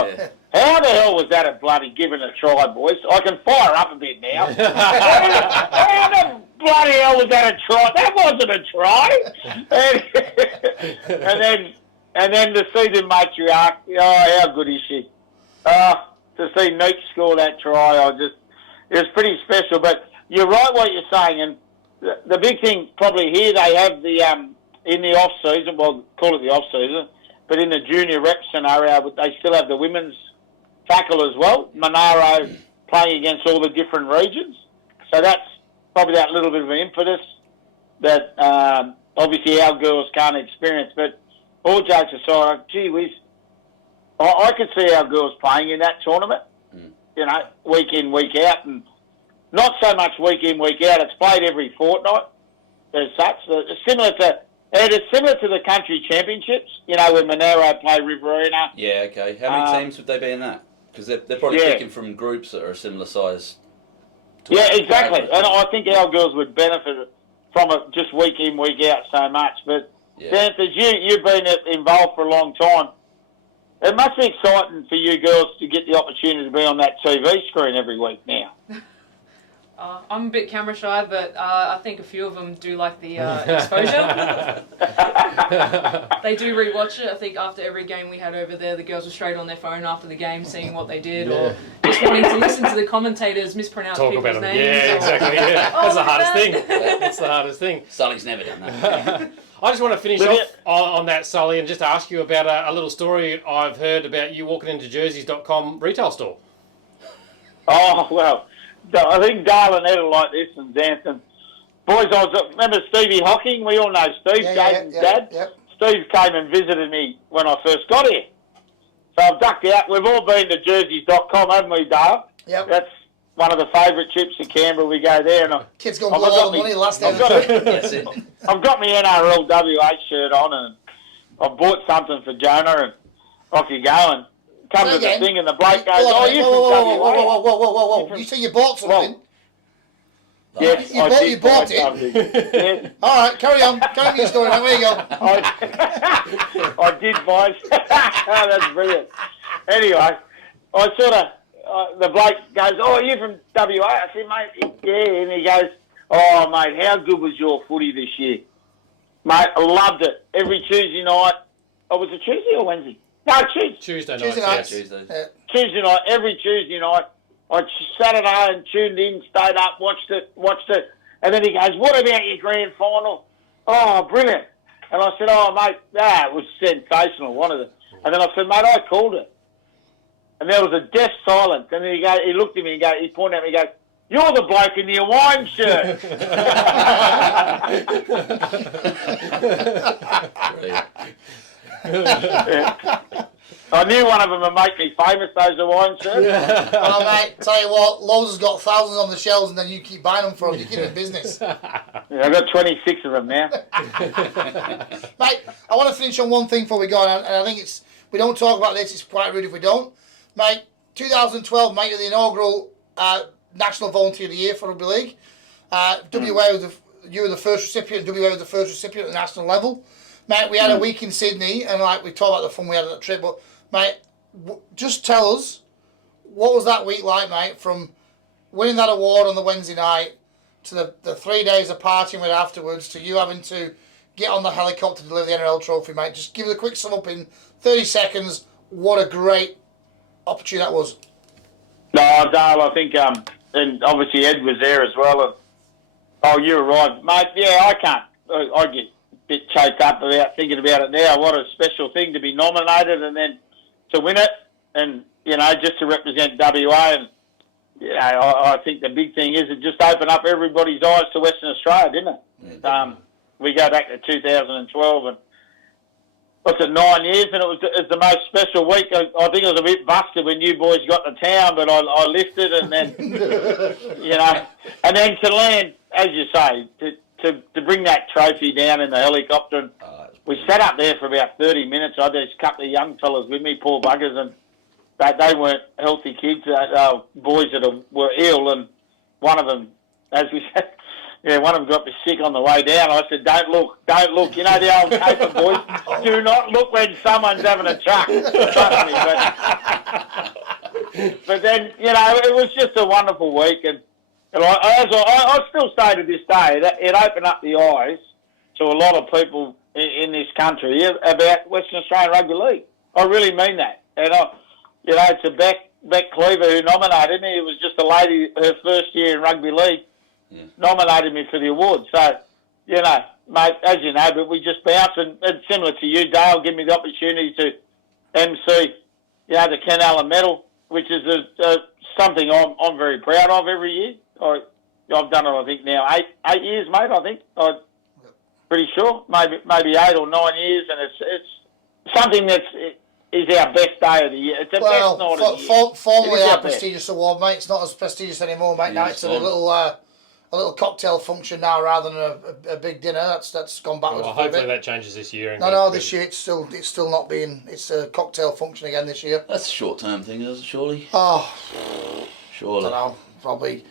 how the hell was that a bloody given a try, boys? I can fire up a bit now. How the bloody hell was that a try? That wasn't a try. And then to see the matriarch, how good is she? To see Neek score that try, it was pretty special. But you're right what you're saying, and the big thing probably here, they have the in the off season, well, call it the off season, but in the junior rep scenario, they still have the women's tackle as well. Monaro playing against all the different regions, so that's probably that little bit of an impetus that obviously our girls can't experience. But all jokes aside, gee whiz, I could see our girls playing in that tournament, week in, week out, and not so much week in, week out. It's played every fortnight as such. It's similar to And it's similar to the country championships, when Monero play Riverina. Yeah, okay. How many teams would they be in that? Because they're probably picking from groups that are a similar size. Yeah, exactly. And I think our girls would benefit from it just week in, week out so much. But, Danthers, you've been involved for a long time. It must be exciting for you girls to get the opportunity to be on that TV screen every week now. I'm a bit camera shy, but I think a few of them do like the exposure. They do rewatch it. I think after every game we had over there, the girls were straight on their phone after the game, seeing what they did, or just wanting to listen to the commentators mispronounce Talk people's about them. names. Yeah, exactly. Yeah. That's the hardest thing. That's the hardest thing. Sully's never done that. I just want to finish off on that, Sully, and just ask you about a little story I've heard about you walking into jerseys.com retail store. Oh, well, I think Darlin had it like this and Xanthan. Boys, remember Stevie Hocking? We all know Steve, Jaden's dad. Yep. Steve came and visited me when I first got here. So I've ducked out. We've all been to jerseys.com, haven't we, Dale? Yep. That's one of the favourite trips to Canberra. We go there. And Kids going to blow all the money last day. That's it. I've got my NRL WA shirt on and I've bought something for Jonah and off you go and come to the thing and the bloke goes, you're from WA. Whoa. You say you bought something? Yes, you bought it? Yes. All right, carry on. Carry on your story now. Where you go? I did, boys. That's brilliant. Anyway, I sort of, the bloke goes, are you from WA? I said, mate, yeah. And he goes, oh, mate, how good was your footy this year? Mate, I loved it. Every Tuesday night. Oh, was it Tuesday or Wednesday? No, Tuesday night. Tuesday night, every Tuesday night. I sat at home and tuned in, stayed up, watched it. And then he goes, what about your grand final? Oh, brilliant. And I said, oh, mate, it was sensational, And then I said, mate, I called it. And there was a deaf silence. And then he looked at me and he pointed at me and goes, you're the bloke in the Hawaiian shirt. I knew one of them would make me famous, those Hawaiian shirts. Oh, mate, tell you what, Lowe's has got thousands on the shelves and then you keep buying them for them. You keep in business. Yeah, I've got 26 of them now. Mate, I want to finish on one thing before we go on, and I think we don't talk about this, it's quite rude if we don't. Mate, 2012, mate, you're the inaugural National Volunteer of the Year for Rugby League. You were the first recipient, WA was the first recipient at the national level. Mate, we had a week in Sydney, and we talked about the fun we had on that trip, but, mate, just tell us, what was that week like, mate, from winning that award on the Wednesday night to the 3 days of partying with afterwards to you having to get on the helicopter to deliver the NRL trophy, mate. Just give us a quick sum up in 30 seconds. What a great opportunity that was. No, Dale, I think, and obviously Ed was there as well. And, you were right. Mate, yeah, I can't. I get a bit choked up about thinking about it now. What a special thing to be nominated and then to win it and, just to represent WA. And, I think the big thing is it just opened up everybody's eyes to Western Australia, didn't it? Yeah, we go back to 2012 and 9 years, and it was the most special week. I think it was a bit busted when you boys got to town, but I lifted and then, and then to land, as you say, to bring that trophy down in the helicopter. And we sat up there for about 30 minutes. I had these couple of young fellas with me, poor buggers, and they weren't healthy kids. Boys that were ill, and one of them, as we said, one of them got me sick on the way down. I said, don't look. You know the old paper, boys? Do not look when someone's having a chuck. Trust me. But then, it was just a wonderful week. And I still say to this day that it opened up the eyes to a lot of people in this country about Western Australian Rugby League. I really mean that. And, it's a Beck Cleaver who nominated me. It was just a lady, her first year in Rugby League. Yeah. Nominated me for the award. So, mate, as you know, but we just bounced, and similar to you, Dale, give me the opportunity to MC, the Ken Allen Medal, which is something I'm very proud of every year. I've done it, I think, now 8 years, mate, I think. I'm pretty sure. Maybe 8 or 9 years, and it's something is our best day of the year. It's the best night of the year. Formerly our prestigious award, mate. It's not as prestigious anymore, mate. Now it's a little a little cocktail function now rather than a big dinner. That's gone backwards. Well, hopefully that changes this year. And No, this year it's still not being. It's a cocktail function again this year. That's a short-term thing, is it? Surely. Oh, Surely. I don't know. Probably.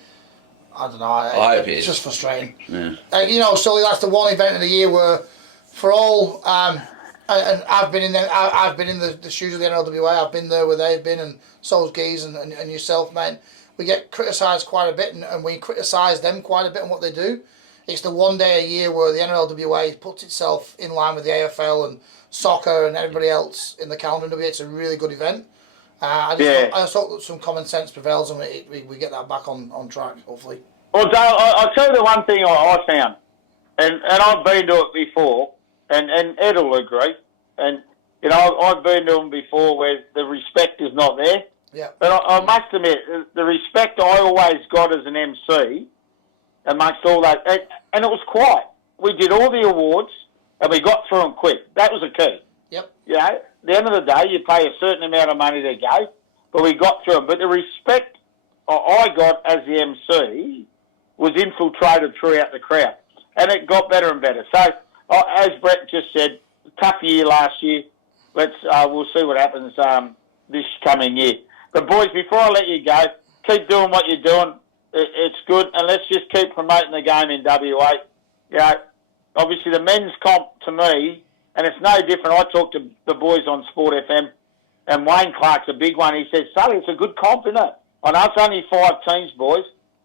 I don't know. I hope it it's is. just frustrating. Yeah. You know, Sully, that's the one event of the year where, for all, and I've been in there. I've been in the shoes of the NLWA. I've been there where they've been, and so's Geese and yourself, man. We get criticised quite a bit, and we criticise them quite a bit on what they do. It's the one day a year where the NLWA puts itself in line with the AFL and soccer and everybody else in the calendar. It's a really good event. I just hope that some common sense prevails and we get that back on track, hopefully. Well, Dale, I'll tell you the one thing I found, and I've been to it before, and Ed will agree, and, you know, I've been to them before where the respect is not there. Yeah. But I must admit, the respect I always got as an MC amongst all that, and it was quiet. We did all the awards, and we got through them quick. That was the key. Yep. You know, at the end of the day, you pay a certain amount of money to go, but we got through them. But the respect I got as the MC was infiltrated throughout the crowd, and it got better and better. So, as Brett just said, tough year last year. We'll see what happens this coming year. But boys, before I let you go, keep doing what you're doing. It's good, and let's just keep promoting the game in WA. You know, obviously the men's comp to me, and it's no different. I talked to the boys on Sport FM, and Wayne Clark's a big one. He says, Sully, it's a good comp, isn't it? I know it's only 5 teams, boys,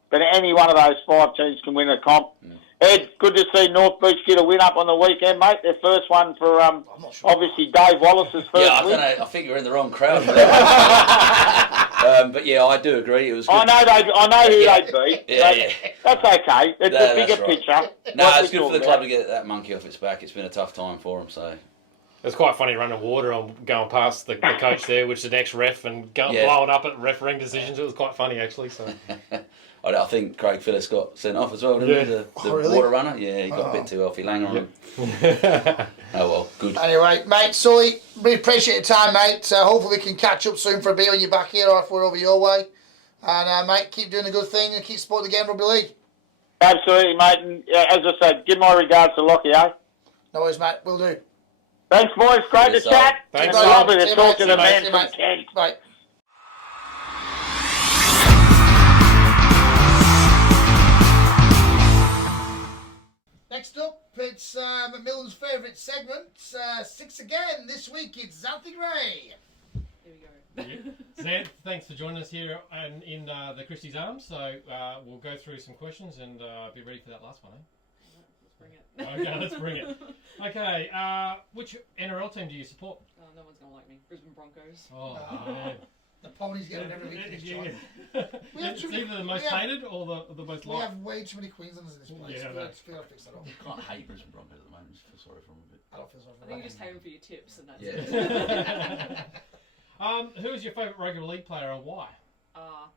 but any one of those 5 teams can win a comp. Mm. Ed, good to see North Beach get a win up on the weekend, mate. Their first one for, obviously, Dave Wallace's first win. I don't know. I think you're in the wrong crowd. But yeah, I do agree. It was good. I know who they beat. Yeah. That's okay. It's a bigger picture. No, it's good for the club to get that monkey off its back. It's been a tough time for them, so... It's quite funny running water on going past the coach there, which is the ex-ref, and blowing up at refereeing decisions. It was quite funny, actually. So, I think Craig Phillips got sent off as well, didn't he? The really? Water runner? Yeah, he got a bit too off. He lang on him. Oh, well, good. Anyway, mate, Sully, we appreciate your time, mate. Hopefully we can catch up soon for a beer when you're back here or if we're over your way. And, mate, keep doing the good thing and keep supporting the game rugby league. Absolutely, mate. And as I said, give my regards to Lockie, eh? No worries, mate. Will do. Thanks, boys. Great to chat. Thanks, lovely to talk to the man from Kent. Bye. Next up, it's Macmillan's favourite segment, 6 again. This week it's Xanthi Gray. Here we go. Zed, thanks for joining us here in the Christie's Arms. So we'll go through some questions and be ready for that last one, eh? Let's bring it. Okay, let's bring it. Okay, which NRL team do you support? No one's going to like me. Brisbane Broncos. Oh, man. The ponies get it every week. This Yeah. We have It's too- either the most we have- hated or the most We liked. have way too many Queenslanders in this place. Yeah, I we know. have to fix that up. I can't hate Brisbane Broncos at the moment. Just feel sorry for them a bit. I don't feel sorry for I think you that. just hate them for your tips and that's Yeah. it. Who is your favourite rugby league player and why?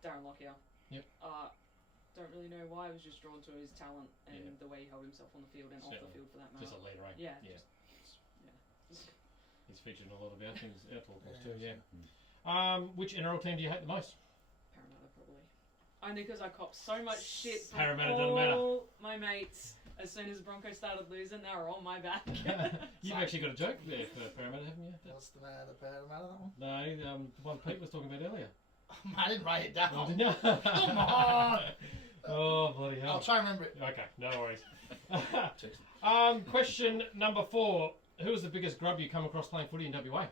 Darren Lockyer. Yep. Don't really know why. I was just drawn to his talent and the way he held himself on the field and off the field for that matter. Just a leader, right? Yeah. He's featured in a lot of our things, our talkers too, yeah. Which NRL team do you hate the most? Parramatta, probably. Only because I copped so much shit from Parramatta doesn't matter. all my mates. As soon as Broncos started losing, they were on my back. You've actually got a joke there for Parramatta, haven't you? What's the Parramatta, that one? No, the one Pete was talking about earlier. I didn't write it down. Oh, didn't you? Come on. Oh, bloody hell. I'll try and remember it. Okay, no worries. Question number 4. Who was the biggest grub you come across playing footy in WA? I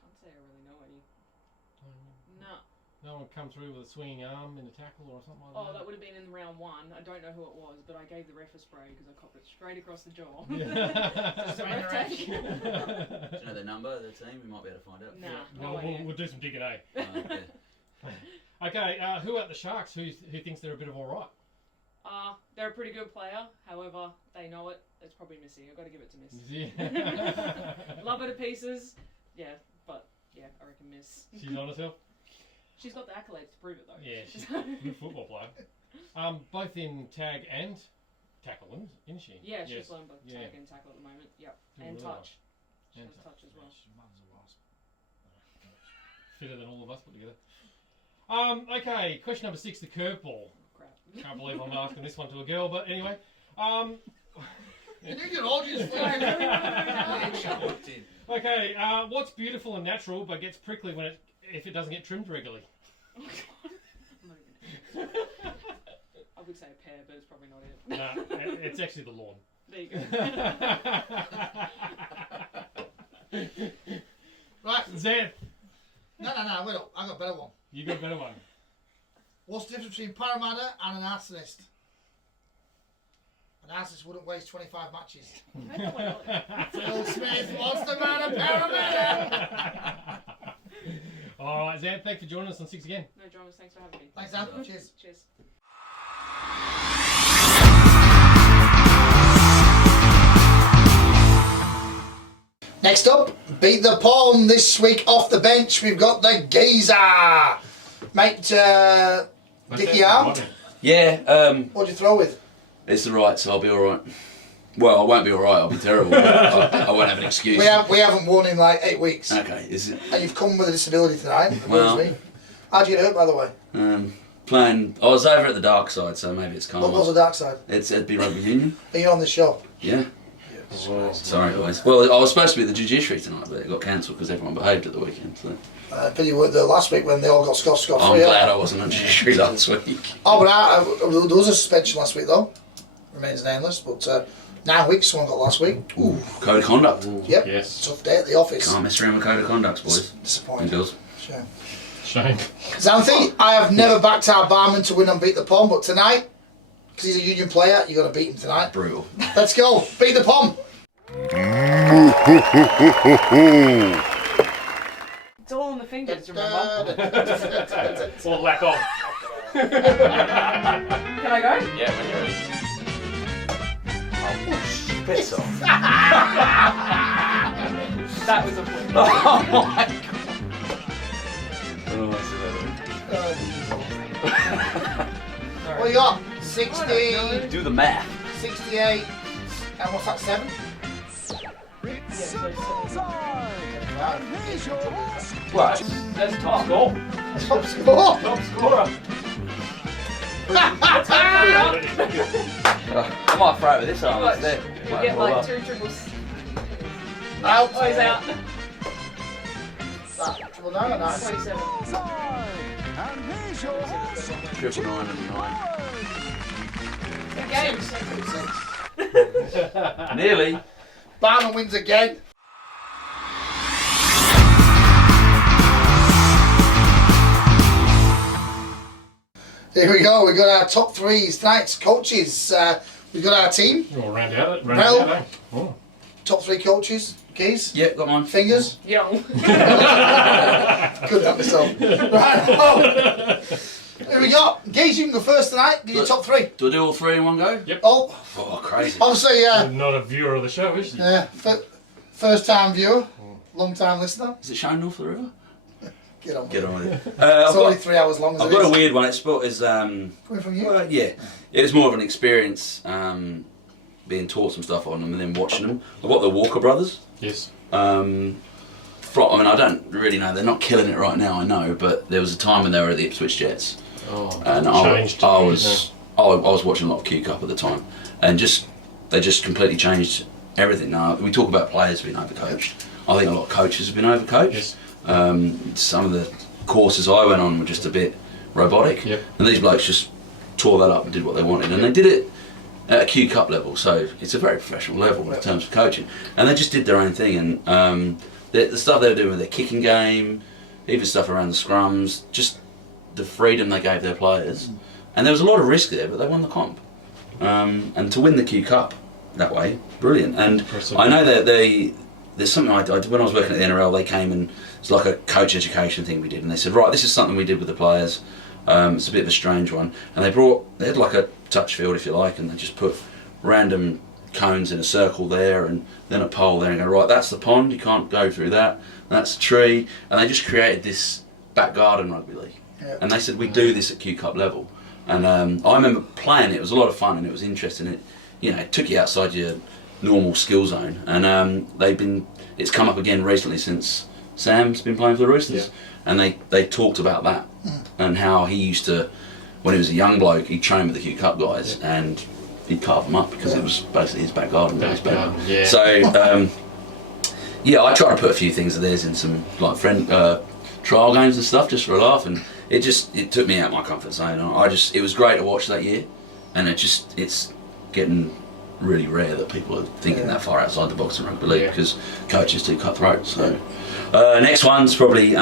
can't say I really know any. No. No one come through with a swinging arm in a tackle or something like that? Oh, that would have been in round 1. I don't know who it was, but I gave the ref a spray because I copped it straight across the jaw. Just a ref take. Do you know their number, their team? We might be able to find out. Nah, Well, no idea. we'll do some digging, eh? Okay. Okay, who at the Sharks who thinks they're a bit of alright? They're a pretty good player. However, they know it. It's probably Missy. I've got to give it to Miss. Yeah. Love her to pieces. Yeah, but yeah, I reckon Miss. She's on herself? She's got the accolades to prove it though. Yeah, she's a good football player. Both in tag and tackle, isn't she? Yeah, she's Yes. learned both tag and tackle at the moment. Yep, Doing and really touch. She And has touch as well. Fitter than all of us put together. Okay, question number 6, the curveball. Crap. Can't believe I'm asking this one to a girl, but anyway. Can you get audience Okay, what's beautiful and natural but gets prickly if it doesn't get trimmed regularly? I would say a pear, but it's probably not it. No, it's actually the lawn. There you go. Right. Zan, No, wait up. I got a better one. you got a better one. What's the difference between Parramatta and an arsonist? An arsonist wouldn't waste 25 matches. Phil Smith, what's the matter, Parramatta? All right, Zan, thanks for joining us on Six Again. No dramas, thanks for having me. Thanks, Sam. Cheers. Cheers. Next up, beat the palm this week off the bench. We've got the geezer. Mate, Dickie Arm. Yeah, What'd you throw with? it's the right, so I'll be alright. Well, I won't be alright, I'll be terrible. But I won't have an excuse. We haven't won in like 8 weeks. Okay, is it? And you've come with a disability tonight. Well. Me. How'd you get hurt, by the way? Playing, I was over at the dark side, so maybe it's What was calm. the dark side? It'd be rugby union. Are you on the show? Yeah. Sorry, guys. Well, I was supposed to be at the judiciary tonight, but it got cancelled because everyone behaved at the weekend. So Pity you weren't there last week when they all got scot I'm free. glad I wasn't on judiciary last week. Oh, but there was a suspension last week though. Remains nameless, but 9 weeks someone got last week. Ooh, code of conduct. Yep. Yes. Tough day at the office. Can't mess around with code of conducts, boys. Disappointing. And girls. Shame. Shame. Xanthi, I have never backed our barman to win and beat the pom, but tonight, because he's a union player, you got to beat him tonight. Brutal. Let's go. Beat the pom. It's all on the fingers, remember? Or lack of. Can I go? Yeah, when you're ready. Oh, piss off. That was a point. Oh my god. Oh, What you got? 60, do the math. 68, and what's that, 7? What? That's top goal. Top score. Top scorer. I might throw it with this arm Watch. instead. You Might get fall like up. 2 triples. Out. Oh, he's out. Triple 9 or 9? 27. Triple 9 and Good games. 9. Nearly. Barman wins again. Here we go. We got our top 3s tonight's coaches. We got our team. We'll round out it. Well. Eh? Oh. Top 3 coaches. Keys. Yeah, got mine. Fingers. Young. Good at myself. Right. Oh. Here we go. Keys, you can go first tonight. Give your top 3. Do I do all 3 in one go? Yep. Oh, Oh, crazy. obviously, Not a viewer of the show, is she? first time viewer, long time listener. Is it showing North of the River? Get on. Get on with it. It's only 3 hours long as I've it got a is. weird one. It's Coming from you. well, yeah. It was more of an experience being taught some stuff on them and then watching them. I've got the Walker brothers. Yes. I mean, I don't really know. They're not killing it right now, I know. But there was a time when they were at the Ipswich Jets, Oh, and changed. I was watching a lot of Q Cup at the time, and they just completely changed everything. Now we talk about players being overcoached. I think a lot of coaches have been overcoached. Yes. Some of the courses I went on were just a bit robotic, Yep. and these blokes just tore that up and did what they wanted, and they did it at a Q Cup level, so it's a very professional level in terms of coaching, and they just did their own thing, and the stuff they were doing with their kicking game, even stuff around the scrums, just the freedom they gave their players, and there was a lot of risk there, but they won the comp, and to win the Q Cup that way, brilliant. And Impressive. I know that there's something I did when I was working at the NRL. They came and it's like a coach education thing we did, and they said, right, this is something we did with the players. It's a bit of a strange one, and they had like a touch field, if you like, and they just put random cones in a circle there, and then a pole there, and go, right, that's the pond, you can't go through that. That's a tree, and they just created this back garden rugby league. Yeah. And they said we do this at Q Cup level, and I remember playing it. It was a lot of fun, and it was interesting. It took you outside your normal skill zone, and it's come up again recently since Sam's been playing for the Roosters, and they talked about that and how he used to, when he was a young bloke, he trained with the Hugh Cup guys, and he'd carve them up because it was basically his back garden. Yeah. So I try to put a few things of theirs in some like trial games and stuff just for a laugh, and it took me out of my comfort zone. It was great to watch that year, and it's getting really rare that people are thinking that far outside the box in rugby league because coaches do cutthroat. So next one's probably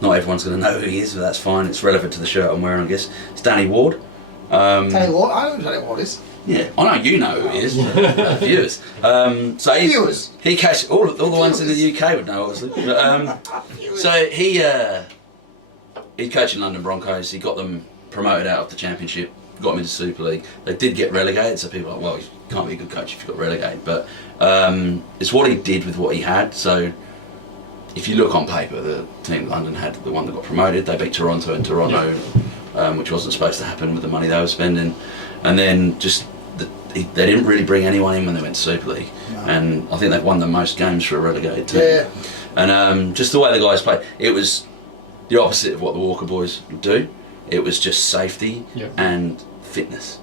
not everyone's going to know who he is, but that's fine. It's relevant to the shirt I'm wearing, I guess. It's Danny Ward. Danny Ward? I know who Danny Ward is. Yeah, I know you know who he is. Viewers. Viewers. He cashed all the ones in the UK would know, obviously. So he coached in London Broncos. He got them promoted out of the Championship, got them into Super League. They did get relegated, so people are like, well, you can't be a good coach if you got relegated. But it's what he did with what he had. So if you look on paper, the team in London had the one that got promoted. They beat Toronto in Toronto, which wasn't supposed to happen with the money they were spending. And then they didn't really bring anyone in when they went to Super League. No. And I think they've won the most games for a relegated team. Yeah. And just the way the guys played, it was the opposite of what the Walker boys would do. It was just safety and fitness.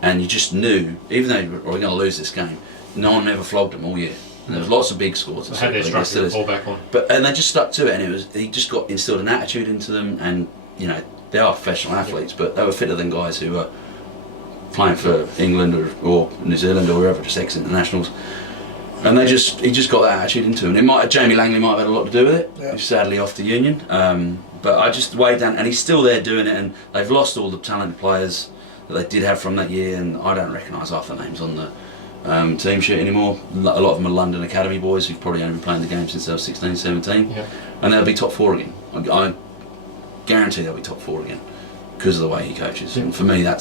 And you just knew, even though we're going to lose this game, no one ever flogged them all year. And there was lots of big scores. They had their structure all back on. And they just stuck to it, and he just got instilled an attitude into them, and they are professional athletes, but they were fitter than guys who were playing for England or New Zealand or wherever, just ex-internationals. And he just got that attitude into him. Jamie Langley might have had a lot to do with it. Yeah. He's sadly off the Union. But I just weighed down, and he's still there doing it, and they've lost all the talented players that they did have from that year, and I don't recognise half the names on the team sheet anymore. A lot of them are London Academy boys who've probably only been playing the game since they were 16, 17. Yeah. And they'll be top 4 again. I guarantee they'll be top 4 again because of the way he coaches. Yeah. And for me, I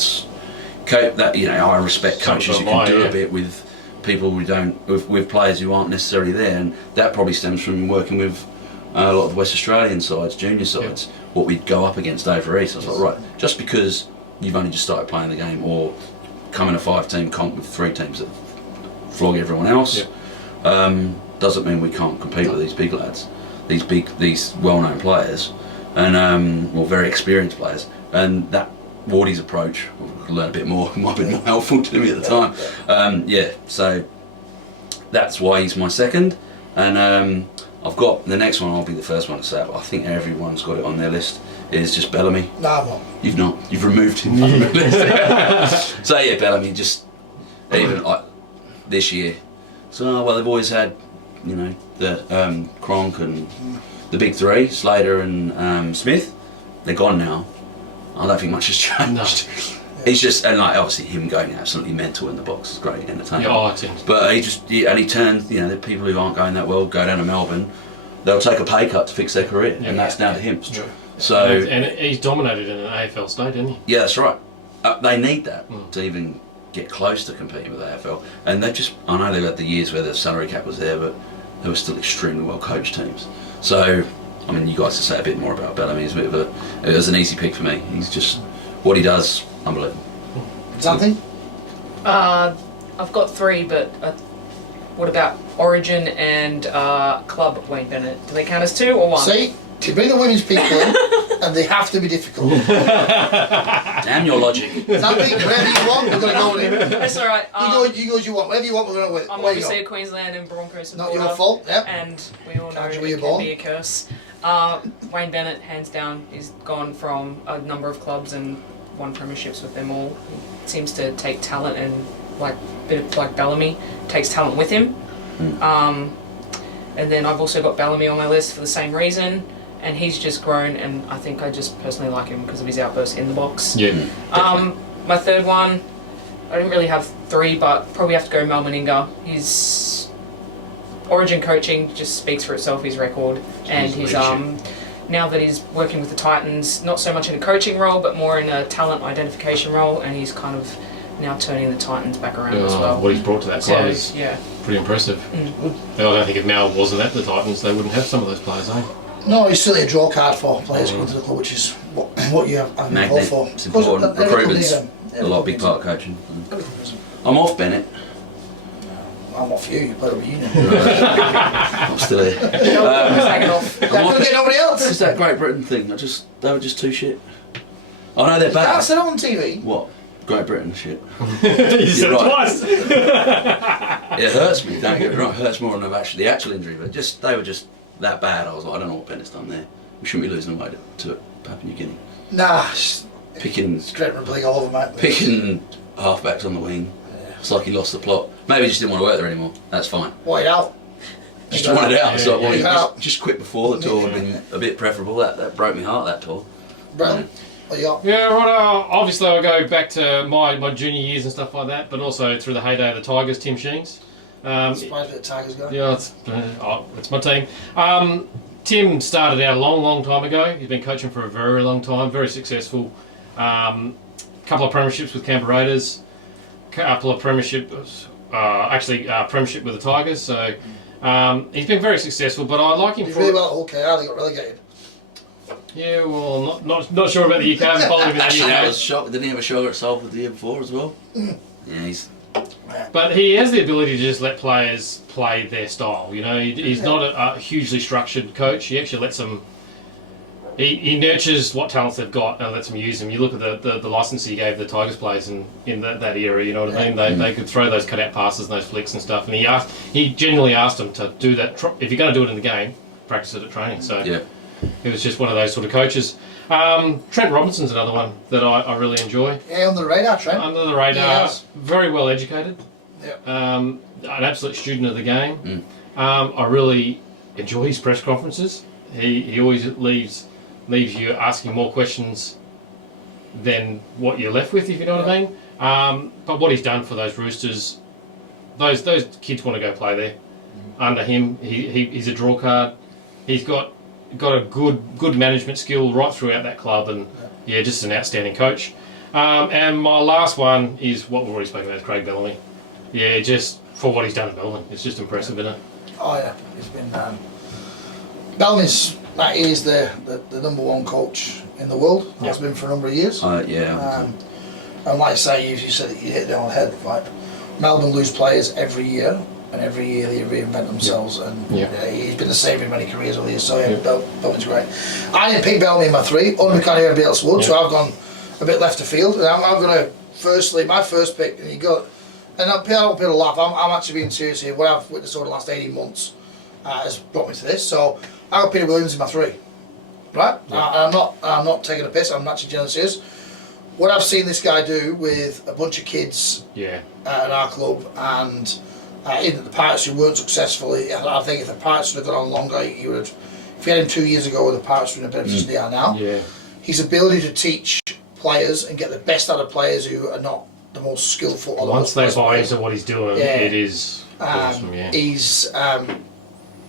respect coaches who can do a bit with people who don't, with players who aren't necessarily there, and that probably stems from working with a lot of the West Australian sides, junior sides, what we'd go up against over East. I was like, right, just because you've only just started playing the game or come in a 5-team comp with 3 teams that flog everyone else, doesn't mean we can't compete with these big lads, these well-known players, and very experienced players, and that Wardy's approach, I learned a bit more, might have been more helpful to me at the time. So that's why he's my second, and I've got the next one. I'll be the first one to say it, but I think everyone's got it on their list. Is just Bellamy. No, I'm not. You've not. You've removed him from the list. So yeah, Bellamy. Just even like this year. So they've always had, the Cronk and the big 3, Slater and Smith. They're gone now. I don't think much has changed. No. He's just, and obviously him going absolutely mental in the box is great entertainment. But he turns, the people who aren't going that well go down to Melbourne, they'll take a pay cut to fix their career, and that's down to him. It's true. So and he's dominated in an AFL state, hasn't he? Yeah, that's right. They need that to even get close to competing with AFL, and I know they've had the years where the salary cap was there, but they were still extremely well coached teams. So I mean, you guys to say a bit more about Bellamy is it was an easy pick for me. He's just what he does, unbelievable. Something? I've got 3, but what about Origin and Club Wayne Bennett? Do they count as 2 or 1? See, to bring the women's people in, and they have to be difficult. Damn your logic. Something, whatever you want, we're going to go with him. That's alright. You go as you want, whatever you want, we're going to win. I'm obviously a Queensland and Broncos supporter. Not your fault, yep. And we all know it can be a curse. Wayne Bennett, hands down, is gone from a number of clubs and won premierships with them all. He seems to take talent and, a bit of like Bellamy, takes talent with him. And then I've also got Bellamy on my list for the same reason. And he's just grown, and I think I just personally like him because of his outbursts in the box. Yeah. My third one, I didn't really have 3, but probably have to go Mel Meninga. His Origin coaching just speaks for itself, his record, and his now that he's working with the Titans, not so much in a coaching role, but more in a talent identification role, and he's kind of now turning the Titans back around as well. What he's brought to that club is pretty impressive. I don't think if Mel wasn't at the Titans, they wouldn't have some of those players, No, he's certainly a draw card for players coming to the club, which is what you have to call for. It's important. Recruitment's a lot big part of coaching. I'm off Bennett. I'm off you. You play with Union. I'm still here. I'm off. Get nobody else. It's that Great Britain thing. They were just too shit. I know they're bad. That's it on TV. What? Great Britain shit. You said it right. twice. It hurts me, don't get me wrong, it hurts more than the actual injury, but they were just that bad. I was like, I don't know what Bennett's done there. We shouldn't be losing away to Papua New Guinea. Nah, Picking great rugby league all over, mate. Picking halfbacks on the wing. Yeah. It's like he lost the plot. Maybe he just didn't want to work there anymore. That's fine. White out. Just wanted out. It's like, well, Yeah. just quit before the tour would have been a bit preferable. That broke my heart, that tour. Brilliant. What you got? Yeah, right. Obviously, I go back to my junior years and stuff like that, but also through the heyday of the Tigers, Tim Sheens. Surprised the Tigers go. Yeah, it's my team. Tim started out a long time ago. He's been coaching for a very long time, very successful. Couple of premierships with Canberra Raiders, couple of premiership with the Tigers. So he's been very successful. But I like him Did for really well at Hull KR, they got relegated. Yeah, well, not sure about the UK. I haven't followed him in the Actually, I was UK. shocked. Didn't he have a shoulder at Salford the year before as well? Yeah, he's. But he has the ability to just let players play their style. You know, he's not a hugely structured coach. He actually lets them. He nurtures what talents they've got and lets them use them. You look at the license he gave the Tigers players in that era. You know what I mean? They could throw those cutout passes and those flicks and stuff. And he genuinely asked them to do that. If you're going to do it in the game, practice it at training. So Yeah. he was just one of those sort of coaches. Trent Robinson's another one that I really enjoy. Yeah, under the radar, Trent. Under the radar, Yes. very well educated. Yep. An absolute student of the game. I really enjoy his press conferences. He always leaves you asking more questions than what you're left with, if you know what I mean. But what he's done for those Roosters, those kids want to go play there. Under him, he's a draw card. He's got a good management skill right throughout that club, and just an outstanding coach. And my last one is what we've already spoken about, Craig Bellamy. Yeah, just for what he's done at Melbourne, it's just impressive, isn't it? Oh yeah, he's been. Bellamy's is the number one coach in the world. Has been for a number of years. Yeah. And like I say, you said it, you hit it on the head. Right, Melbourne lose players every year, and every year they reinvent themselves. And he's been the same in many careers over the years. So Bellamy's great. I didn't pick Bellamy in my three. Only because everybody else would. So I've gone a bit left of field, and I'm going to my first pick. And you got. And I don't put a laugh. I'm actually being serious here. What I've witnessed over the last 18 months has brought me to this. So I got Peter Williams in my three, right? I'm not taking a piss. I'm actually genuinely serious. What I've seen this guy do with a bunch of kids at our club, and in the Pirates who weren't successful. I think if the Pirates would have gone on longer, he would have. If you had him 2 years ago, the Pirates would have been in a better position they are now. Yeah. His ability to teach players and get the best out of players who are not the most skillful. Or Once they buy into what he's doing, it is awesome.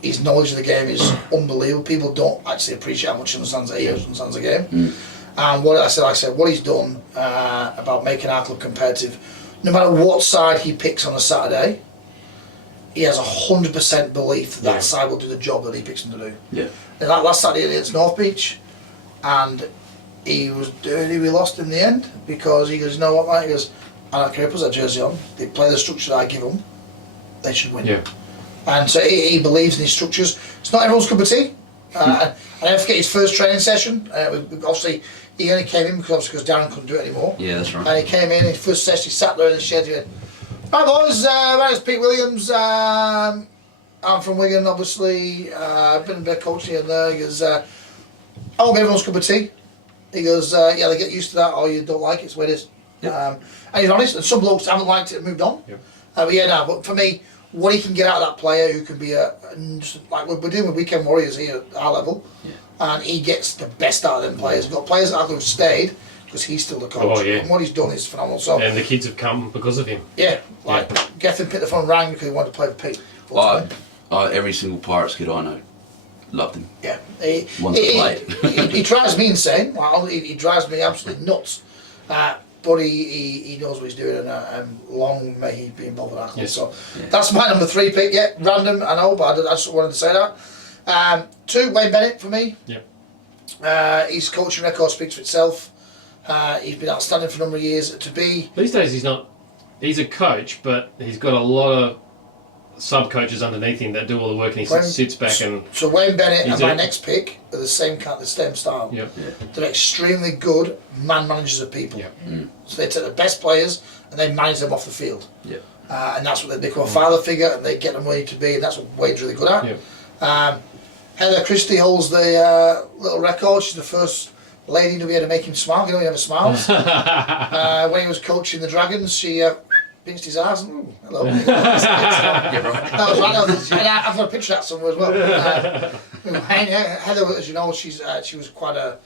His knowledge of the game is unbelievable. People don't actually appreciate how much he understands the game. And what I said, what he's done about making our club competitive, no matter what side he picks on a Saturday, he has 100% belief that side will do the job that he picks them to do. Yeah. And that last Saturday it's North Beach, and he was dirty. We lost in the end because he goes, you know what, mate? He goes, I don't care if I put that jersey on. They play the structure that I give them. They should win. Yeah. And so he believes in his structures. It's not everyone's cup of tea. I never forget his first training session. Obviously, he only came in because Darren couldn't do it anymore. Yeah, that's right. And he came in, his first session, he sat there in the shed. He went, "Hi boys, my name's Pete Williams. I'm from Wigan, obviously. I've been a bit coach here and there." He goes, "I won't be everyone's cup of tea." He goes, "Yeah, they get used to that, or you don't like it. It's the way it is." Yep. And he's honest, and some blokes haven't liked it and moved on. Yep. But for me, what he can get out of that player who can be like we're doing with Weekend Warriors here at our level, and he gets the best out of them players. We've got players that have stayed because he's still the coach. And what he's done is phenomenal. So, and the kids have come because of him. Yeah, Gethin picked the phone and rang because he wanted to play with Pete. Every single Pirates kid I know loved him. Yeah, he drives me insane. He drives me absolutely nuts. But he knows what he's doing, and long may he be involved with our club. Yes. So that's my number 3 pick. Yeah, random, I know, but I just wanted to say that. 2, Wayne Bennett for me. Yeah. His coaching record speaks for itself. He's been outstanding for a number of years. These days he's a coach, but he's got a lot of sub coaches underneath him that do all the work, and he sits back and. So Wayne Bennett and my it. next pick are the same style. Yep. Yeah. They're extremely good man managers of people. Yep. So they take the best players and they manage them off the field. Yeah. And that's what they become a father figure, and they get them where they need to be, and that's what Wade's really good at. Yep. Heather Christie holds the little record. She's the first lady to be able to make him smile. You know, he never smiles. When he was coaching the Dragons, she pinched his ass and, ooh, hello. Yeah, right. That was right. And I've got a picture of that somewhere as well. Heather, as you know, she was quite a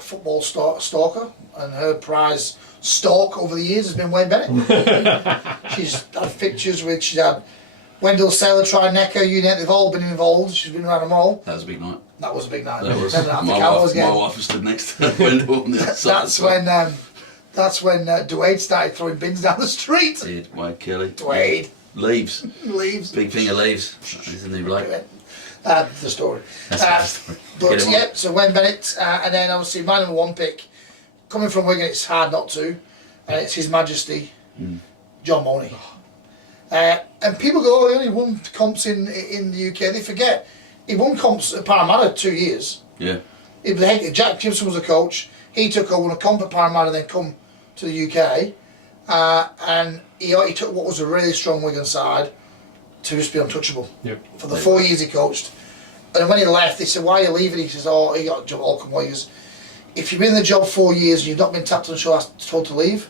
football stalker, and her prize stalk over the years has been Wayne Bennett. She's had pictures with, she's had Wendell Sailor, Tri Necker, you know, they've all been involved. She's been around them all. That was a big night. That was a big night. That was. My wife was stood next to Wendell on the other side. That's when Dwayne started throwing bins down the street. Did Wade Kelly. Dwayne. Leaves. Leaves. Big finger leaves. He's a new bloke. That's the story. That's the story. But yeah, so Wayne Bennett, and then obviously my number one pick, coming from Wigan, it's hard not to, and it's His Majesty, John Money. And people go, oh, he only won comps in the UK. They forget he won comps at Parramatta 2 years. Yeah. Jack Gibson was the coach. He took over a comp at Parramatta, then come to the UK, and he took what was a really strong Wigan side to just be untouchable. Yep. For the 4 years he coached. And when he left, they said, why are you leaving? He says, oh, he got a job at Alcombe. He goes, if you've been in the job 4 years and you've not been tapped on the shoulder, told to leave,